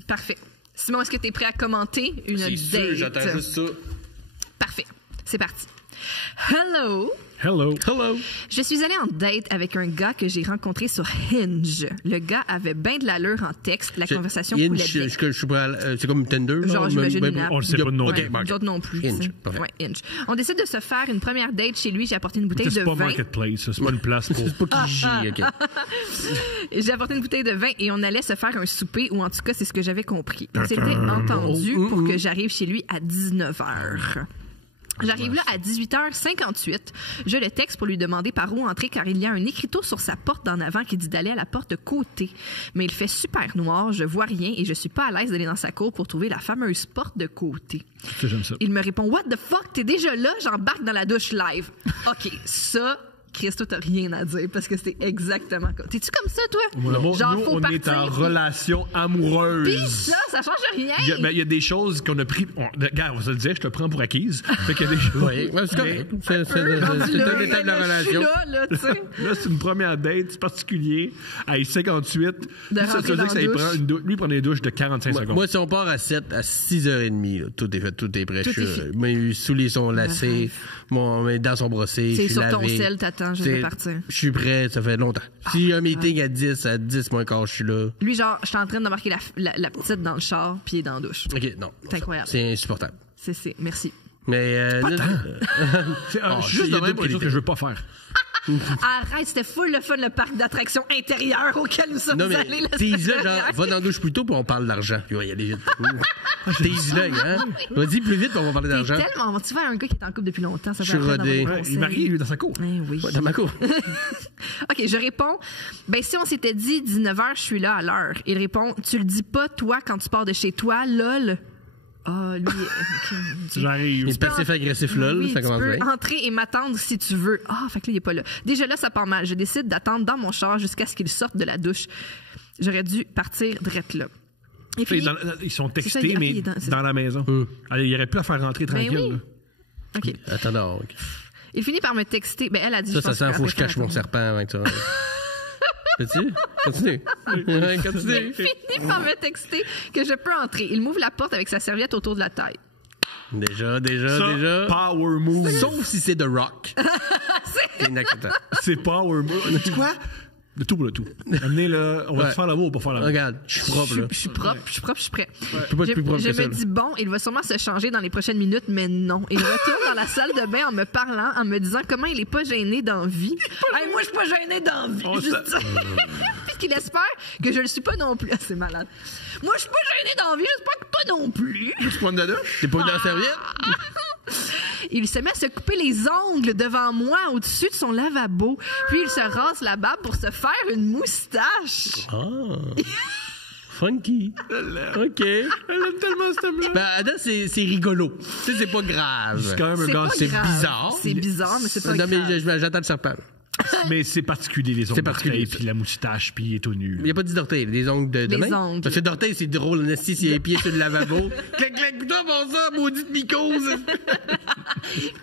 Parfait. Simon, est-ce que tu es prêt à commenter une C'est date? sûr, j'attends juste ça. Parfait. C'est parti. Hello. Hello. Hello. Je suis allée en date avec un gars que j'ai rencontré sur Hinge. Le gars avait bien de l'allure en texte. La conversation coulait bien. Je suis pas. C'est comme Tinder. Genre, non? j'imagine Ben, une app. on le sait pas de nom. OK, Ouais, bon, nous autres non plus. Hinge, tu sais. parfait. Ouais, Hinge. On décide de se faire une première date chez lui. J'ai apporté une bouteille C'est de pas vin. Marketplace, ça, c'est pas une place pour. C'est pas Kijiji, OK. J'ai apporté une bouteille de vin et on allait se faire un souper, ou en tout cas, c'est ce que j'avais compris. On s'était entendu pour que j'arrive chez lui à 19h. J'arrive là à 18h58. Je le texte pour lui demander par où entrer car il y a un écriteau sur sa porte d'en avant qui dit d'aller à la porte de côté. Mais il fait super noir, je vois rien et je suis pas à l'aise d'aller dans sa cour pour trouver la fameuse porte de côté. Ça, j'aime ça. Il me répond « What the fuck? T'es déjà là? J'embarque dans la douche live. » OK, ça... Christo, t'as rien à dire parce que c'était exactement comme... T'es-tu comme ça, toi? Mon amour, Genre, nous, faut on partir, est en puis- relation amoureuse. Pis ça change rien. Il y a des choses qu'on a pris. Regarde, on va se le dire, je te prends pour acquise. Fait qu'il y a des choses. Oui, ouais, c'est correct. C'est Rendu là, une étape de la je suis relation. là, tu sais. Là, c'est une première date, c'est particulier. À 58, De ça rentrer veut dire dans que ça la lui douche. prend une douche. Lui, il prend des douches de 45 secondes. Moi, si on part à 7, à 6h30, là, tout est fait, tout est prêt. Tout est fait. Mes souliers sont lacés, mes dents sont brossées, C'est je suis sur ton lavé. sel, t'attends, je vais C'est- partir. Je suis prêt, ça fait longtemps. Si un meeting à 10 moins quart, je suis là. Lui, genre, je suis en train d'embarquer la petite dans le char, puis il est dans la douche. OK, non. C'est incroyable. C'est insupportable. C'est, merci. Mais C'est Oh, juste il y a de même d'autres pour les choses qualités. que je veux pas faire. Arrête, c'était full le fun, le parc d'attractions intérieur auquel nous sommes non, mais allés la t'es semaine là, genre, dernière. va dans la douche plus tôt, puis on parle d'argent. Puis ouais, il y a des T'es là, hein? Vas-y plus vite, puis on va parler T'es d'argent. tellement... Tu vois, un gars qui est en couple depuis longtemps, ça Je fait suis après d'avoir des rodé. Ouais, conseils. il marie, lui, dans sa cour. Eh oui. Ouais, dans ma cour. OK, je réponds, ben si on s'était dit 19h, je suis là à l'heure. Il répond, tu le dis pas toi quand tu pars de chez toi, lol. Ah, lui, ok. J'arrive. Il est passif-agressif, lol, Oui, ça tu commence peux bien. entrer et m'attendre si tu veux. Ah, fait que là, il est pas là. Déjà là, ça part mal. Je décide d'attendre dans mon char jusqu'à ce qu'il sorte de la douche. J'aurais dû partir drette là. Et puis, Ils sont C'est ça, textés, il- mais il est dans- c'est- dans la maison. Allez, il aurait pu la faire rentrer tranquille. oui. là. OK. Attends, non, OK. Il finit par me texter. Ben, elle a dit... Ça je pense sent, faut que je qu'elle cache mon attend. serpent avant que tu rentres. Peux-tu? Continue. Ouais, continue. Il finit par me texter que je peux entrer. Il m'ouvre la porte avec sa serviette autour de la taille. Déjà. Ça, power move. Sauf si c'est The Rock. C'est inacceptable. C'est power move. Tu quoi? Le tout pour le tout. Amenez là, on va Ouais. te faire l'amour pour faire l'amour. Regarde, je suis propre, là. Je suis propre, je suis prêt. peux pas être plus propre je que ça, me là. dis, bon, il va sûrement se changer dans les prochaines minutes, mais non. Il retourne dans la salle de bain en me parlant, en me disant comment il est pas gêné d'envie. Hey, moi, je suis pas gêné d'envie. Oh, Juste ça- dire. Puis qu'il espère que je le suis pas non plus. Ah, c'est malade. Moi, je suis pas gêné d'envie, j'espère que pas non plus. Tu prends de la douche? T'es pas eu dans la serviette? Il se met à se couper les ongles devant moi au-dessus de son lavabo. Puis il se rase la barbe pour se faire une moustache. Ah. Funky. OK. Elle aime tellement ce thème-là. Ben, Adam, c'est rigolo. Tu sais, c'est pas grave. C'est quand même un C'est gars, pas c'est grave. bizarre. C'est bizarre, mais c'est pas Non, mais grave. j'attends le serpent. mais c'est particulier, les ongles C'est particulier, d'orteil, ça. puis la moustache, puis il est tout nu. Il n'y a pas dit d'orteil, des ongles de Les main. ongles. Parce que d'orteil, c'est drôle, en esti, s'il y a les pieds sur le lavabo. Clac, clac, toi, bon ça, maudite mycose.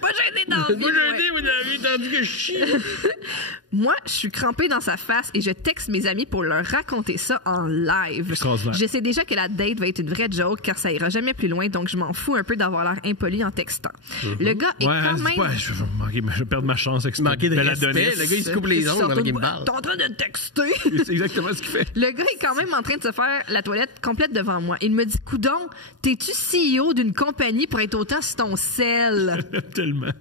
Pas gêné d'envie. Moi, ouais. j'ai dit, vous avez entendu que je chie. Moi, je suis crampée dans sa face et je texte mes amis pour leur raconter ça en live. Extraordinaire. Je sais déjà que la date va être une vraie joke car ça ira jamais plus loin, donc je m'en fous un peu d'avoir l'air impoli en textant. Le gars est Ouais, quand c'est même... pas, je vais perdre ma chance avec Manquer de belle respect, Adonis. le gars, il se coupe les ongles pendant qu'il me parle. T'es en train de texter. C'est exactement ce qu'il fait. Le gars est quand même en train de se faire la toilette complète devant moi. Il me dit, coudon, t'es-tu CEO d'une compagnie pour être autant sur ton sel? Tellement.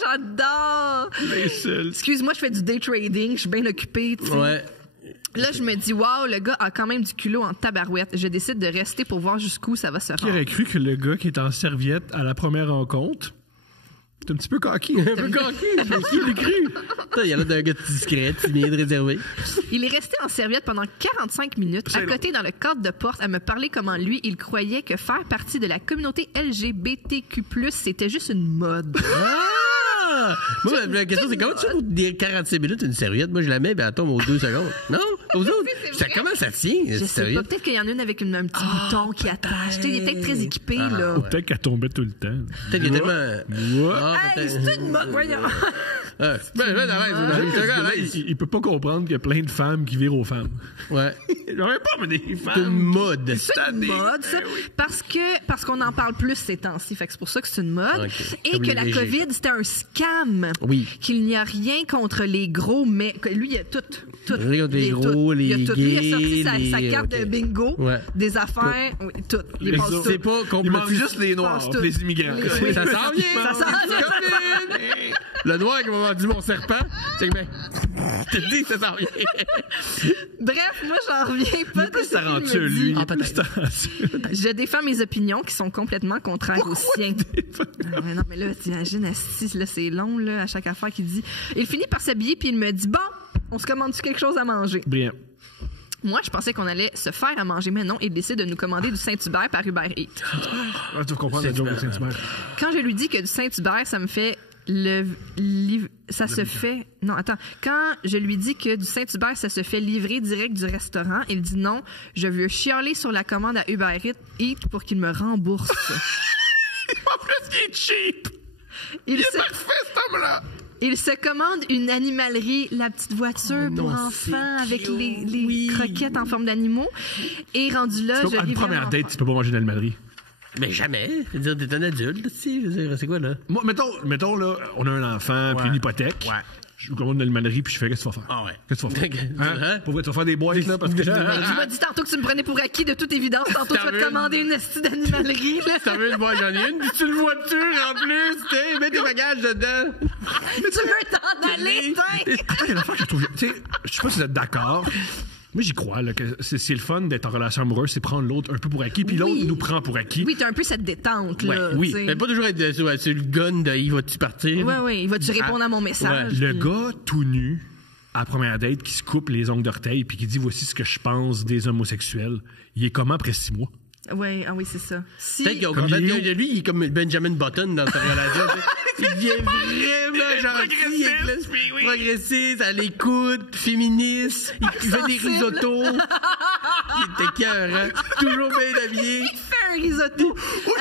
J'adore! Les seuls. Excuse-moi, je fais du day trading, je suis bien occupée. tu sais. Ouais. Là, je me dis, waouh, le gars a quand même du culot en tabarouette. Je décide de rester pour voir jusqu'où ça va se Qui rendre. aurait cru que le gars qui est en serviette à la première rencontre, c'est un petit peu coquille. Un peu coquille. Qui l'a cru? Putain, il y a là d'un gars discret, timide, réservé. Il est resté en serviette pendant 45 minutes, à côté dans le cadre de porte, à me parler comment lui, il croyait que faire partie de la communauté LGBTQ+, c'était juste une mode. Ah! Moi, la question, c'est comment tu fais dire 45 minutes une serviette? Moi, je la mets, ben, elle tombe aux 2 secondes. Non? Aux autres? c'est Ça, vrai. comment ça tient, Je cette sais pas, serviette? peut-être qu'il y en a une avec un petit bouton qui attache. Tu sais, il est peut-être très équipé, là. Ou peut-être qu'elle tombait tout le temps. Peut-être qu'il y a tellement. Ouais. Ah, Hey, peut-être. c'est une mode, voyons. Ben, arrête, Ce gars-là, il peut pas comprendre qu'il y a plein de femmes qui virent aux femmes. Ouais. J'aurais pas mené des C'est une femmes. mode. C'est une mode, ça. Parce qu'on en parle plus ces temps-ci. Fait que c'est pour ça que c'est une mode. Ok. Et Comme que les la VG. COVID, c'était un scam. Oui. Qu'il n'y a rien contre les gros, mais que lui, il a tout. Rien contre les Il a gros, tout. les Il a tout. Lui, il a sorti gays, sa les- carte ok. de bingo, Ouais. des affaires, oui, tout. Il Les passe autres, tout. C'est pas Il complètement. manque juste les Noirs, Passe tout. les immigrants. Oui. Ça s'en vient. Ça s'en vient. COVID. Le noir qui m'a vendu mon serpent, c'est que ben. T'as dit que ça s'en vient. Bref, moi, j'en reviens pas de ce qu'il me talentueux, dit. lui. Ah, peut-être. Je défends mes opinions qui sont complètement contraires aux siens. Ah ouais, non, mais là, t'imagines, assis, là, c'est long, là, à chaque affaire qu'il dit. Il finit par s'habiller, puis il me dit, bon, on se commande-tu quelque chose à manger? Brillant. Moi, je pensais qu'on allait se faire à manger, mais non, il décide de nous commander du Saint-Hubert par Uber Eats. Ah, tu vas comprendre la joke de Saint-Hubert. Quand je lui dis que du Saint-Hubert, ça me fait non, attends. Quand je lui dis que du Saint-Hubert, ça se fait livrer direct du restaurant, il dit non, je veux chialer sur la commande à Uber Eats pour qu'il me rembourse. En plus, il est cheap. Il C'est parfait, cet homme-là. Il se commande une animalerie, la petite voiture pour enfants avec les croquettes en forme d'animaux. Et rendu là, Donc, je à une ris première vraiment date, fort. tu peux pas manger une animalerie. Mais jamais. Je veux dire, t'es un adulte, tu sais. Je veux dire, c'est quoi, là? Moi, mettons, là, on a un enfant, puis une hypothèque. Ouais. Je commande une animalerie, puis je fais, qu'est-ce que tu vas faire? Ah ouais. Qu'est-ce que tu vas faire? Hein? Pour vrai, tu vas faire des boîtes, là, parce que Tu m'as dit tantôt que tu me prenais pour acquis de toute évidence. Tantôt, tu vas te commander une estie d'animalerie. Là. T'as vu, moi, j'en ai une. Puis c'est une voiture, en plus, tu sais. Mets tes bagages dedans. Tu veux t'en aller, tiens! Attends, il y a une affaire que je trouve. Tu sais, je sais pas si vous êtes d'accord. Moi, j'y crois, là, que c'est le fun d'être en relation amoureuse, c'est prendre l'autre un peu pour acquis, puis l'autre nous prend pour acquis. Oui, t'as un peu cette détente, là. Ouais, oui. t'sais. Mais pas toujours être sur le gun de il va-tu partir? Ouais, vas-tu répondre à mon message? Le puis- gars tout nu, à la première date, qui se coupe les ongles d'orteil, puis qui dit voici ce que je pense des homosexuels, il est comment après 6 mois? Ouais, ah oui, c'est ça. Si... Peut-être qu'en Comme fait, il est où? lui, il est comme Benjamin Button dans sa relation. Tu sais. Il devient vraiment gentil, progressiste, à l'écoute, féministe, il fait des risottos. Il était cœur, hein? Toujours bien habillé. Fais un risotto!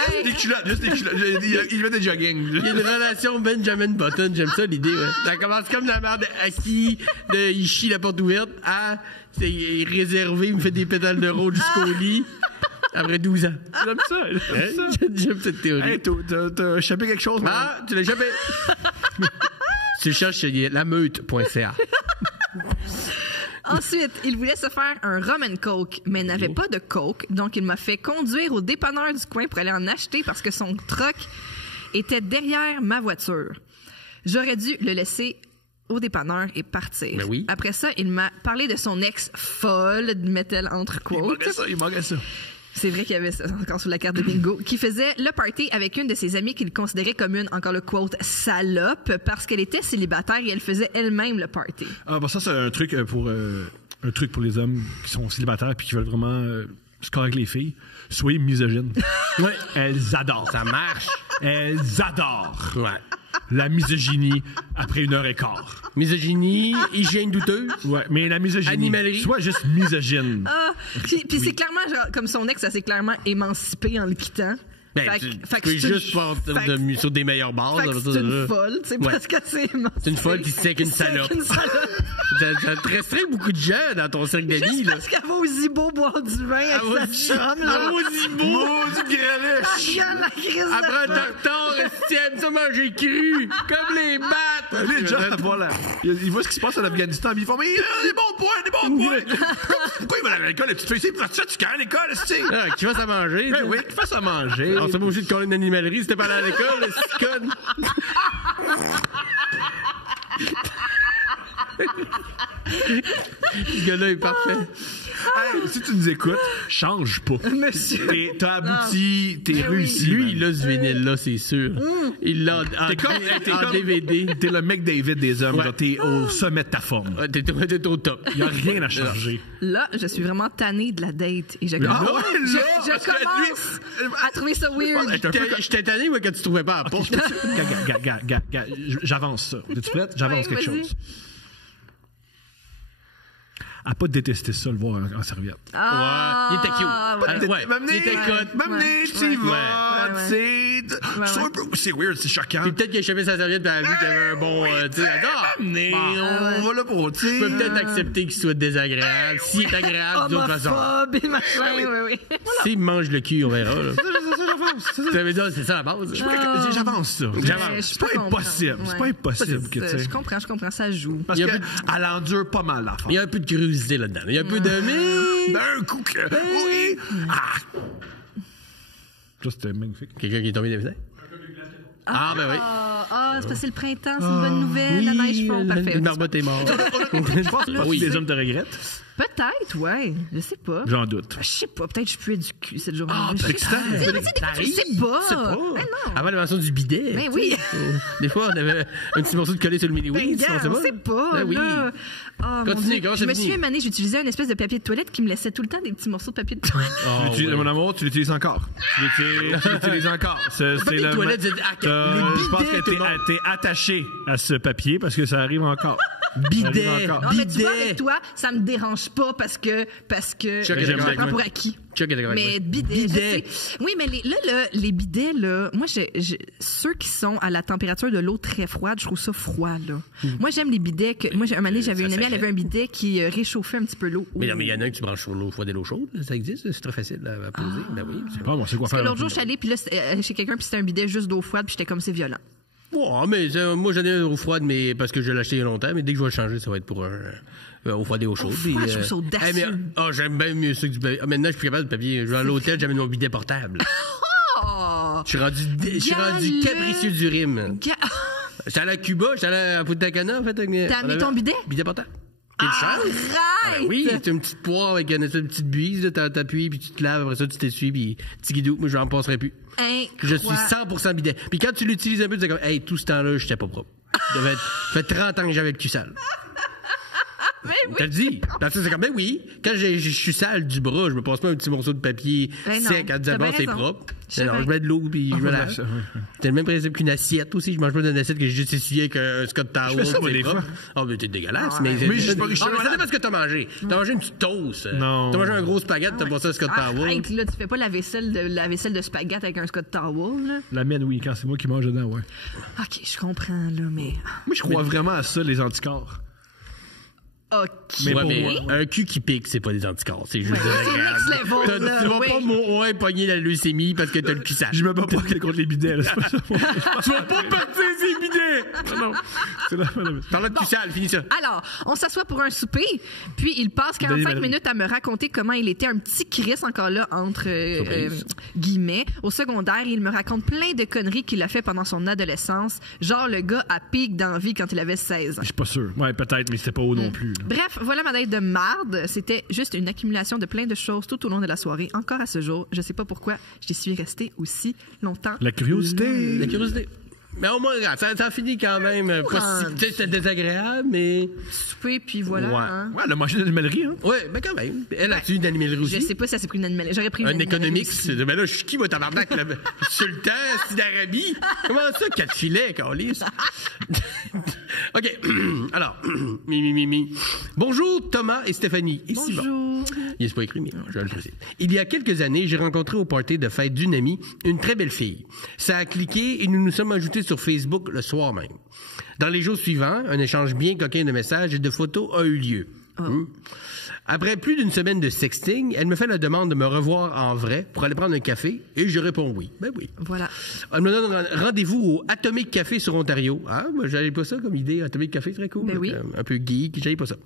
Hey, Juste des culottes. Il fait des jogging. Il y a une relation Benjamin Button, j'aime ça l'idée, ouais. Ça commence comme la mère de Aki, de il chie la porte ouverte, à c'est réservé, il me fait des pétales de rôle jusqu'au lit. Après 12 ans. J'aime ça. J'aime ça. J'aime cette théorie. Hey, t'as échappé quelque chose, man? Ah, tu l'as jamais. Tu le cherches sur lameute.ca. Ensuite, il voulait se faire un rum and coke, mais n'avait pas de coke, donc il m'a fait conduire au dépanneur du coin pour aller en acheter parce que son truck était derrière ma voiture. J'aurais dû le laisser au dépanneur et partir. Ben oui. Après ça, il m'a parlé de son ex folle, met-elle entre quotes. Il manquait ça. C'est vrai qu'il y avait ça encore sur la carte de bingo, qui faisait le party avec une de ses amies qu'il considérait comme une, encore le quote, salope, parce qu'elle était célibataire et elle faisait elle-même le party. Ah, bah ça, c'est un truc pour les hommes qui sont célibataires puis qui veulent vraiment score avec les filles. Soyez misogynes. Ouais. Elles adorent. Ça marche. Elles adorent Ouais. la misogynie après 1h15. Misogynie, hygiène douteuse. Ouais, mais la misogynie. Animalerie. Sois juste misogyne. Ah, puis c'est clairement, genre, comme son ex, ça s'est clairement émancipé en le quittant. Ben, Fait tu que- fait que peux c'est une- juste partir fait que- sur des meilleures bases. Fait que c'est une folle, tu sais, Ouais. parce que c'est C'est une folle qui sait qu'une salope. une salope. Ça te restreint beaucoup de gens dans ton cercle d'amis, Juste là. parce qu'elle va au Zibo boire du vin avec Elle va au sa chum, là. Maudit greluche. Regarde la crise Après un de tartare, tu aimes ça manger cru, comme les battes. Les gens, voilà. Ils voient ce qui se passe en Afghanistan, puis ils font, mais des bons points. Pourquoi ils veulent aller à l'école, les petites filles? C'est parce que tu gagnes à l'école, tu sais. Ah, qui fasse à manger. Ben oui, qu'ils fassent à manger. On s'est pas obligé de coller une animalerie si t'es pas allé à l'école, c'est conne. Ce gars-là est parfait. Hey, si tu nous écoutes, change pas. Monsieur. T'as abouti, t'es Ben oui. réussi. Lui, il a ce vinyle-là, c'est sûr. Il l'a en, T'es comme DVD. T'es le mec David des hommes, Ouais. genre, t'es au sommet de ta forme. Ouais, T'es au top. Il y a rien à changer. Là, je suis vraiment tannée de la date. Et je Ah commence, ouais, là, je parce que commence à trouver ça weird. J'étais tanné, moi, quand tu trouvais pas à la porte. J'avance ça. Es-tu prête? J'avance Ouais, quelque vas-y. chose. À pas détester ça, le voir en serviette. Ah, Ouais, il était cute. ouais. Ouais, il était cut. M'amener, tu vas, ouais. tu sais. C'est un peu, c'est weird, c'est choquant. Puis peut-être qu'il a échappé sa serviette et elle a vu qu'il y avait un bon, tu sais, M'amener, on va là pour, tu sais. Je peux peut-être accepter qu'il soit désagréable. S'il est agréable, d'autre façon. Homophobe et machin, oui. S'il mange le cul, on verra, là. Ça veut dire, c'est ça la base. J'avance ça. Je C'est peux pas impossible. comprendre. C'est pas impossible que, tu sais. Je comprends, ça joue. Parce Il y a qu'elle endure pas mal l'affaire. Il y a un peu de curiosité là-dedans. Il y a un peu de... Mais... D'un coup que. Oui! Ah! Ça, c'était magnifique. Quelqu'un qui est tombé des fenêtres? Ah, ben oui. C'est parce que c'est le printemps, c'est une bonne nouvelle, la neige fond, parfait. Une marmotte est morte. Je pense pas que les hommes te regrettent. Peut-être, ouais, je sais pas. J'en doute. Je sais pas, peut-être que je puais du cul cette journée. c'est excitant. Tu sais, des fois, tu sais pas. Ben non. Avant l'invention du bidet. Ben oui. Des fois, on avait un petit morceau de collé sur le mini Ben, wings. gars, on sait pas. Ben oui. Là. Oh, mon Continue, Dieu. comment Je ça me finit? suis émanée, j'utilisais une espèce de papier de toilette qui me laissait tout le temps des petits morceaux de papier de toilette. Mon amour, tu l'utilises encore. Tu l'utilises encore. C'est papier de toilette, c'est- je pense bidet, tout le monde. que t'es attaché à ce papier parce que ça arrive encore. Bidet. Ça arrive encore. Non, mais tu vois, Bidet. avec toi, ça me dérange pas parce que Chuck est je d'accord avec prends moi. pour acquis. Chuck est d'accord avec Mais moi. bidet. Oui, mais les bidets, là, moi, ceux qui sont à la température de l'eau très froide, je trouve ça froid, là. Moi, j'aime les bidets moi, un moment donné, j'avais une amie, elle avait un bidet qui réchauffait un petit peu l'eau. Mais non, mais il y en a un que tu branches sur l'eau froide et l'eau chaude. Ça existe, c'est très facile à poser. Ben oui. Ah, bon, c'est quoi Parce que faire? l'autre jour, je suis allée, puis là, chez quelqu'un, puis c'était un bidet juste d'eau froide, puis j'étais comme, c'est violent. Ouais, mais moi, j'en ai un eau froide, mais parce que je l'ai acheté il y a longtemps, mais dès que je vais le changer, ça va être pour un eau froide et eau chaude. froide, je trouve ça audacieux. J'aime bien mieux ça que du papier. Maintenant, je suis plus capable de papier. Je vais à l'hôtel, j'amène mon bidet portable. Oh! Je suis rendu capricieux du rime. J'étais allé à Cuba, j'étais allé à Punta Cana, en fait. T'as amené ton bidet? Bidet portable. Quelle chance! Arrête! Oui, c'est une petite poire avec une espèce de petite buise, là, t'appuies, puis tu te laves, après ça, tu t'essuies, puis petit guidou, moi, je n'en passerai plus. Je suis 100% bidet. Puis quand tu l'utilises un peu, tu sais comme, hey, tout ce temps-là, j'étais pas propre. Ça fait 30 ans que j'avais le cul sale. Mais oui. T'as le dit. Parce que c'est comme, ben oui, quand je suis sale du bras, je me passe pas un petit morceau de papier Ben non, sec en disant, t'as bon, bien c'est raison. propre. Je Non, sais je mets de l'eau, puis je me lave. ça, oui. C'est le même principe qu'une assiette aussi. Je mange pas d'une assiette que j'ai juste essuyé avec un Scott Towel. Je fais ça, moi, c'est des propre. fois. Oh, mais t'es dégueulasse. Ah, mais ouais. Mais je suis pas Ah, mais ça malade. dépend ce que t'as mangé. T'as mangé une petite toast. Non. T'as mangé un gros spaghetti, t'as passé un Scott Towel. Arrête, là, tu fais pas la vaisselle de spaghetti avec un Scott Towel, là. La mienne, oui, quand c'est moi qui mange dedans, ouais. OK, je comprends, là, mais... Moi, je crois vraiment à ça, les anticorps. OK. Mais Ouais, pour mais moi, un cul qui pique, c'est pas des anticorps. C'est juste Ouais, désagréable. c'est next level, là, Tu vas oui. pas mourir pogner la leucémie parce que t'as le cul sale. Je me bats pas contre les bidets, là. C'est pas ça. Tu vas pas partir ces bidets! Non, c'est la Parle de cul sale, finis ça. Alors, on s'assoit pour un souper, puis il passe 45 minutes à me raconter comment il était un petit Chris, encore là, entre guillemets. Au secondaire, il me raconte plein de conneries qu'il a fait pendant son adolescence. Genre, le gars a pique d'envie quand il avait 16 ans. Je suis pas sûr. Ouais, peut-être, mais c'était pas haut non plus. là. Bref, voilà ma date de marde. C'était juste une accumulation de plein de choses tout au long de la soirée. Encore à ce jour, je sais pas pourquoi j'y suis restée aussi longtemps. La curiosité. La curiosité. Mais au moins, regarde, ça finit quand même pas si... Tu sais, c'était désagréable, mais... Souper, puis voilà. Ouais. Hein. Ouais, la machine d'animalerie, hein. Ouais, mais quand même. Elle a-tu une animalerie aussi? Je sais pas si ça s'est pris une animalerie. J'aurais pris une Un animalerie économique. aussi. Ben là, je suis qui, moi, tabarnak? Là? Sultan, c'est d'Arabie? Comment ça, 4 filets, câlisse? OK. Alors, Bonjour, Thomas et Stéphanie. Ici, bon. Bonjour. Il n'est pas écrit, mais je vais le préciser. Il y a quelques années, j'ai rencontré au party de fête d'une amie une très belle fille. Ça a cliqué et nous nous sommes ajoutés sur Facebook le soir même. Dans les jours suivants, un échange bien coquin de messages et de photos a eu lieu. Après plus d'une semaine de sexting, elle me fait la demande de me revoir en vrai pour aller prendre un café et je réponds oui. Ben oui. Voilà. Elle me donne rendez-vous au Atomic Café sur Ontario. Ah, moi, j'avais pas ça comme idée. Atomic Café, très cool. Ben oui. Un peu geek, j'avais pas ça.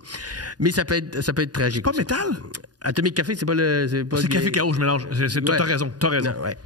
Mais ça peut être tragique. Pas aussi. métal? Atomic Café, c'est pas le... C'est café chaos, je mélange. T'as Ouais. raison, t'as raison. Non, ouais.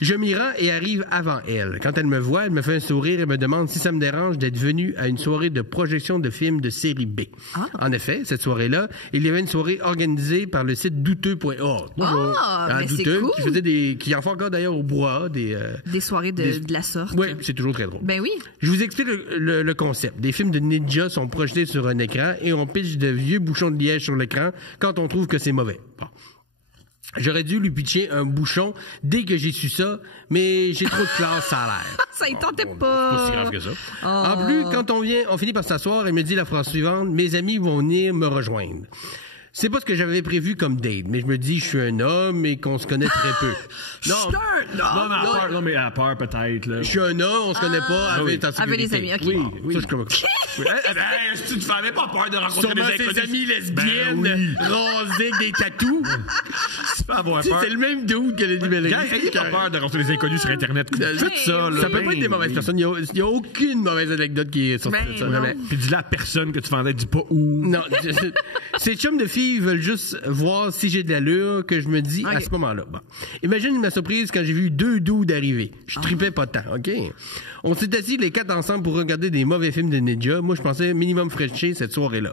Je m'y rends et arrive avant elle. Quand elle me voit, elle me fait un sourire et me demande si ça me dérange d'être venu à une soirée de projection de films de série B. Ah. En effet, cette soirée-là, il y avait une soirée organisée par le site douteux.org. Ah, mais c'est Douteux, cool. qui en fait encore d'ailleurs au bois des Soirées de la sorte. Oui, c'est toujours très drôle. Ben oui. Je vous explique le concept. Des films de ninja sont projetés sur un écran et on pitche de vieux bouchons de liège sur l'écran quand on trouve que c'est mauvais. Bon. J'aurais dû lui pitcher un bouchon dès que j'ai su ça, mais j'ai trop de classe, ça a l'air. Ça y tentait Bon, pas. Pas si grave que ça. Oh. En plus, quand on finit par s'asseoir, elle me dit la phrase suivante, mes amis vont venir me rejoindre. C'est pas ce que j'avais prévu comme date, mais je me dis, je suis un homme et qu'on se connaît très peu. Non, mais à peur, peut-être, là. Je suis un homme, on se connaît pas, avec ta Avec les sécurité. amis, ok. Oui, Bon. oui. Ça, je comprends. Oui. Si tu te fais pas peur de rencontrer Sûrement des inconnus. ses amis lesbiennes, Ben oui. rasées avec des tatous. Tu peux avoir peur. C'est le même dude que les librairies. Gars, ayez pas peur de rencontrer des inconnus sur Internet. Faites ça, là. Ça peut pas être des mauvaises personnes. Il y a aucune mauvaise anecdote qui est sortie Ben de ça. non. Jamais. Puis dis-le à personne que tu vendais, dis pas où. Non, c'est chum de fille filles veulent juste voir si j'ai de l'allure que je me dis à ce moment-là. Bon. Imagine ma surprise quand j'ai vu 2 dudes arriver. Je tripais pas tant, OK? On s'est assis les 4 ensemble pour regarder des mauvais films de ninja. Moi, je pensais minimum frencher cette soirée-là.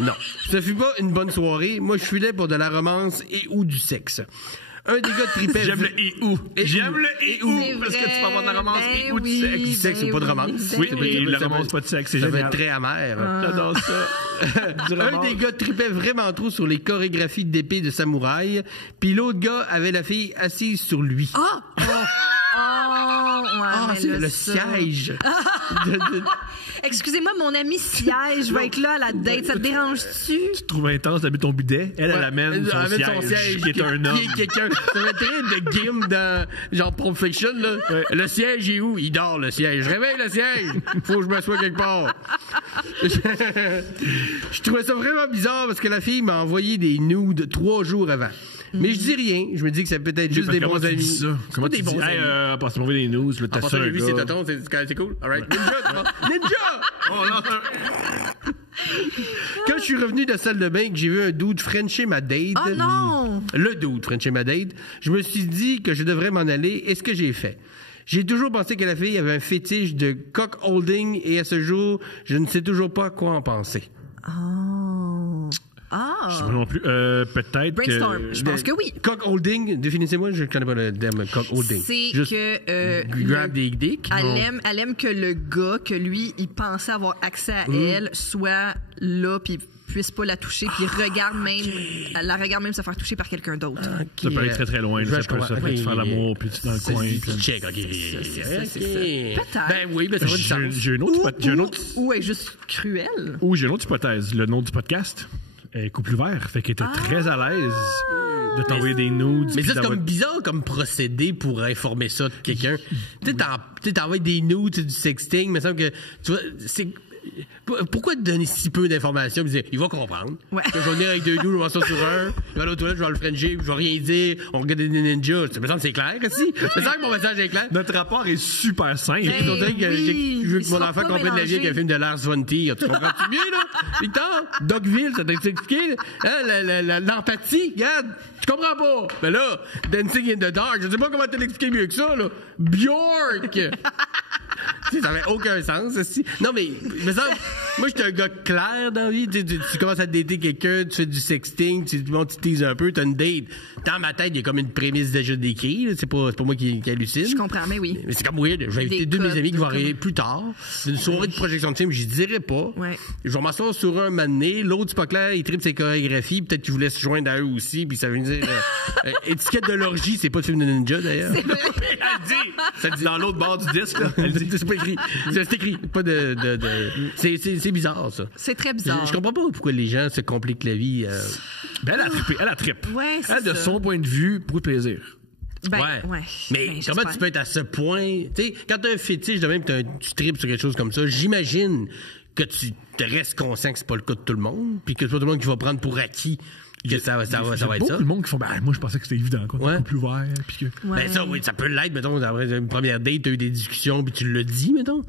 Non. Ce fut pas une bonne soirée. Moi, je filais pour de la romance et ou du sexe. Un des gars tripait. J'aime le et ou. J'aime le et ou. Parce que tu peux avoir de la romance et ou du sexe. Du sexe ou pas de romance. Oui, la romance, pas de sexe. C'est ça va génial. être très amer. J'adore ça. Un des gars tripait vraiment trop sur les chorégraphies d'épée de samouraï, puis l'autre gars avait la fille assise sur lui. C'est le siège. Excusez-moi, mon ami siège va être là à la date. Ça te dérange-tu? Tu trouves intense d'habiter ton bidet? Elle amène son siège, qui est un homme. Qui est quelqu'un. Ça va être de Gim dans genre Pulp Fiction, là. Ouais. Le siège est où? Il dort, le siège. Je réveille le siège. Faut que je m'assoie quelque part. Je trouvais ça vraiment bizarre parce que la fille m'a envoyé des nudes 3 jours avant. Mais je dis rien. Je me dis que c'est peut-être juste des bons amis. C'est pas des bons amis. Passe-moi des news. T'as ça, lui, c'est tonton. C'est cool. All right. Ninja! Oh, non. Quand je suis revenu de la salle de bain, que j'ai vu un dude frencher ma date. Oh non! Le dude frencher ma date. Je me suis dit que je devrais m'en aller. Et ce que j'ai fait? J'ai toujours pensé que la fille avait un fétiche de cock holding et à ce jour, je ne sais toujours pas quoi en penser. Oh. Je sais pas non plus. Peut-être Brainstorm. Je pense que oui. Cock holding, définissez-moi, je ne connais pas le terme cock holding. C'est juste que... grab des dicks. Elle aime que le gars, que lui, il pensait avoir accès à elle, soit là, puis puisse pas la toucher, puis elle la regarde même se faire toucher par quelqu'un d'autre. Ça peut aller très très loin. Ça peut faire l'amour, puis tu dans le coin. Puis check, OK. Peut-être. Ben oui, ben ça va du sens. J'ai une autre... Ou est juste cruelle. Ou j'ai une autre hypothèse. Le nom du podcast est Couple ouvert. Fait qu'elle était très à l'aise de t'envoyer des nudes. Mais ça, c'est comme bizarre comme procédé pour informer ça de quelqu'un. Tu sais, t'envoies des nudes, c'est du sexting, mais il me semble que, tu vois, c'est... Pourquoi te donner si peu d'informations? Il va comprendre. Ouais. Je vais venir avec 2 dudes, je vais m'asseoir sur un. Il va aller aux toilettes, je vais le frencher, je vais rien dire. On regarde des ninjas. Ça me semble que c'est clair, aussi. C'est ça que mon message est clair. Notre rapport est super simple. On dirait que je veux que mon enfant comprenne la vie avec un film de Lars von Trier. Tu comprends-tu bien, là? Victor? Dogville, ça t'a expliqué? Hein? L'empathie, regarde. Tu comprends pas? Mais là, Dancing in the Dark, je sais pas comment te l'expliquer mieux que ça, là. Bjork! Ça n'avait aucun sens, aussi. Non, mais moi, j'étais un gars clair dans la vie. Tu commences à dater quelqu'un, tu fais du sexting, tu teases un peu, t'as une date. Dans ma tête, il y a comme une prémisse déjà décrite. C'est pas moi qui hallucine. Je comprends, mais oui. Mais c'est comme weird. Je vais inviter 2 de mes amis qui vont arriver plus tard. C'est une soirée de projection de film, je dirais pas. Ouais. Je vais m'asseoir sur un moment donné. L'autre, c'est pas clair, il tripe ses chorégraphies. Peut-être qu'il voulait se joindre à eux aussi. Puis ça veut dire... étiquette de l'orgie, c'est pas de film de ninja, d'ailleurs. C'est vrai. Ça dit dans l'autre bord du disque, là. Elle dit, c'est pas écrit. C'est écrit. Pas de... C'est bizarre, ça. C'est très bizarre. Je comprends pas pourquoi les gens se compliquent la vie. Ben, elle a trippé. Elle a trippé. Ouais, c'est elle, de ça. son point de vue, pour le plaisir. Ben, ouais. Mais comment j'espère. tu peux être à ce point? Tu sais, quand t'as un fétiche de même, tu tripes sur quelque chose comme ça, j'imagine que tu te restes conscient que c'est pas le cas de tout le monde, puis que c'est pas tout le monde qui va prendre pour acquis que ça va être ça. Le monde qui font, moi, je pensais que c'était évident, quoi. Ouais. Couple ouvert, puis que... Ouais. Ben ça, oui, ça peut l'être, mettons, après une première date, t'as eu des discussions, puis tu l'as dit, mettons.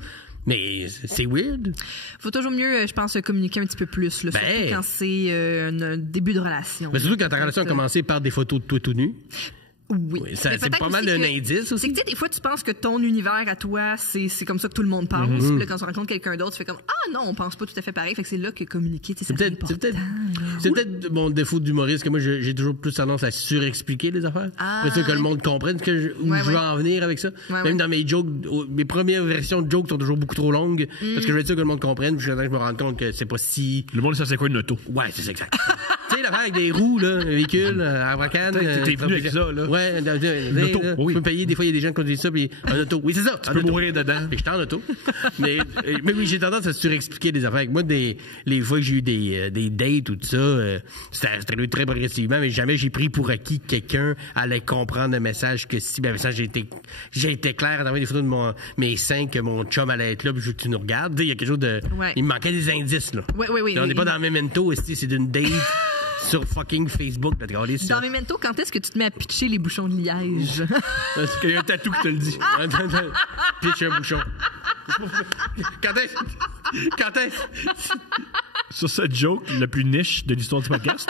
Mais c'est weird. Faut toujours mieux, je pense, communiquer un petit peu plus, là, surtout quand c'est un début de relation. Mais surtout quand ta relation a commencé par des photos de toi tout nu. Oui. C'est pas mal d'un indice aussi. C'est que, tu sais, des fois, tu penses que ton univers à toi, c'est comme ça que tout le monde pense. Puis là, quand tu rencontres quelqu'un d'autre, tu fais comme, ah non, on pense pas tout à fait pareil. Fait que c'est là que communiquer, c'est peut-être mon défaut d'humoriste, que moi, j'ai toujours plus tendance à surexpliquer les affaires. Pour ça que le monde comprenne où je veux en venir avec ça. Même dans mes jokes, mes premières versions de jokes sont toujours beaucoup trop longues. Parce que je veux être sûr que le monde comprenne. Puis je me rends compte que c'est pas si... Le monde, ça c'est quoi une auto? Ouais, c'est ça, exact. Tu sais, l'affaire avec des roues, là, un véhicule, à Bracane. T'es venu avec ça, là. Ouais, une auto. Oui. Tu peux payer, des fois, il y a des gens qui conduisent ça, puis un auto. Oui, c'est ça. Tu peux mourir dedans. Puis j'étais en auto. mais oui, j'ai tendance à surexpliquer des affaires. Moi, les fois que j'ai eu des dates ou tout ça, c'était arrivé très progressivement, mais jamais j'ai pris pour acquis que quelqu'un allait comprendre un message que si, ben, ça, j'ai été clair à envoyer des photos de mes seins, que mon chum allait être là, puis je veux que tu nous regardes. Il y a quelque chose de. Ouais. Il me manquait des indices, là. Oui. On n'est pas dans le Memento aussi, c'est d'une date. Sur fucking Facebook. Dans Memento, quand est-ce que tu te mets à pitcher les bouchons de liège? Parce qu'il y a un tatou qui te le dit. Pitch un bouchon. Quand est-ce? sur cette joke le plus niche de l'histoire du podcast.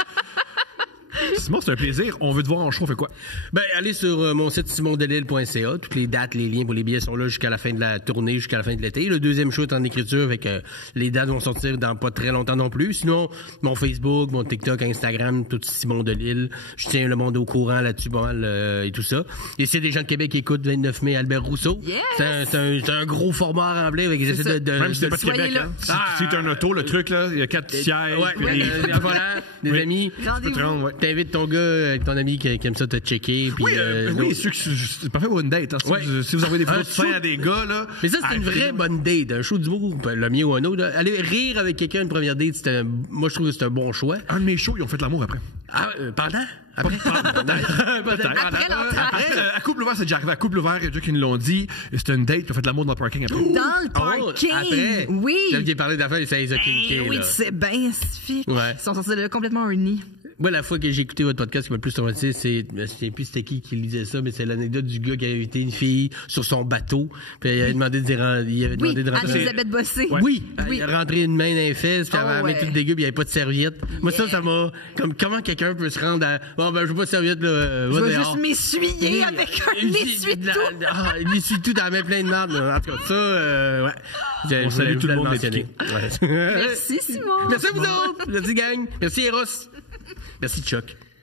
Simon, c'est un plaisir. On veut te voir en show, on fait quoi? Ben, allez sur mon site simondelille.ca. Toutes les dates, les liens pour les billets sont là jusqu'à la fin de la tournée, jusqu'à la fin de l'été. Le deuxième show est en écriture, avec les dates vont sortir dans pas très longtemps non plus. Sinon, mon Facebook, mon TikTok, Instagram, tout Simon Delille. Je tiens le monde au courant là-dessus pas mal et tout ça. Et s'il y a des gens de Québec qui écoutent 29 mai, Albert Rousseau. Yes! C'est un gros format à remplir avec ça. Même si t'es pas de soyez Québec, là. hein. Si t'es un auto, le truc, là, il y a 4 sièges. Ouais, puis voilà, des Oui. amis. Tu peux te rendre, ouais. T'invites ton gars, ton ami qui aime ça te checker. Puis, Oui, oui, c'est parfait pour une date. Hein. Ouais. Si vous envoyez des photos de show- fin à des gars, là. Mais ça, c'est une vraie bonne date. Un show d'humour, le mien ou un autre. Là. Aller rire avec quelqu'un une première date, moi, je trouve que c'est un bon choix. Un de mes shows, ils ont fait l'amour après. Ah, pendant? Après? Après l'entrée. À couple ouvert, c'est déjà arrivé. À couple ouvert, il y a des gens qui nous l'ont dit. Et c'était une date, ils ont fait l'amour dans le parking après. Dans le Oh, parking. après? Oui. Celle qui a parlé d'affaires, ça les a kinké, Oui, là. tu sais bien, Stifi. Ouais. Ils sont sortis de là complètement un nid. Moi, la fois que j'ai écouté votre podcast qui m'a le plus traumatisé, c'est, je me souviens plus c'était qui lisait ça, mais c'est l'anecdote du gars qui avait invité une fille sur son bateau, puis il avait demandé Oui, de rentrer. Anne-Elisabeth Bossé. Oui, Oui. il a rentré une main dans les fesses, puis elle Oh, avait mis ouais. tout le dégueu, puis il n'y avait pas de serviette. Moi, ça m'a, comment quelqu'un peut se rendre à, bon, ben, je veux pas de serviette, là, Je va vais dehors. juste m'essuyer avec un essuie-tout. Il essuie-tout dans la main plein de merde, là. En tout cas, ça, ouais. On salue tout le monde mentionner. Ouais. Merci, Simon. Merci à vous autres. Merci, gang. Merci, Eros. Merci, Chuck.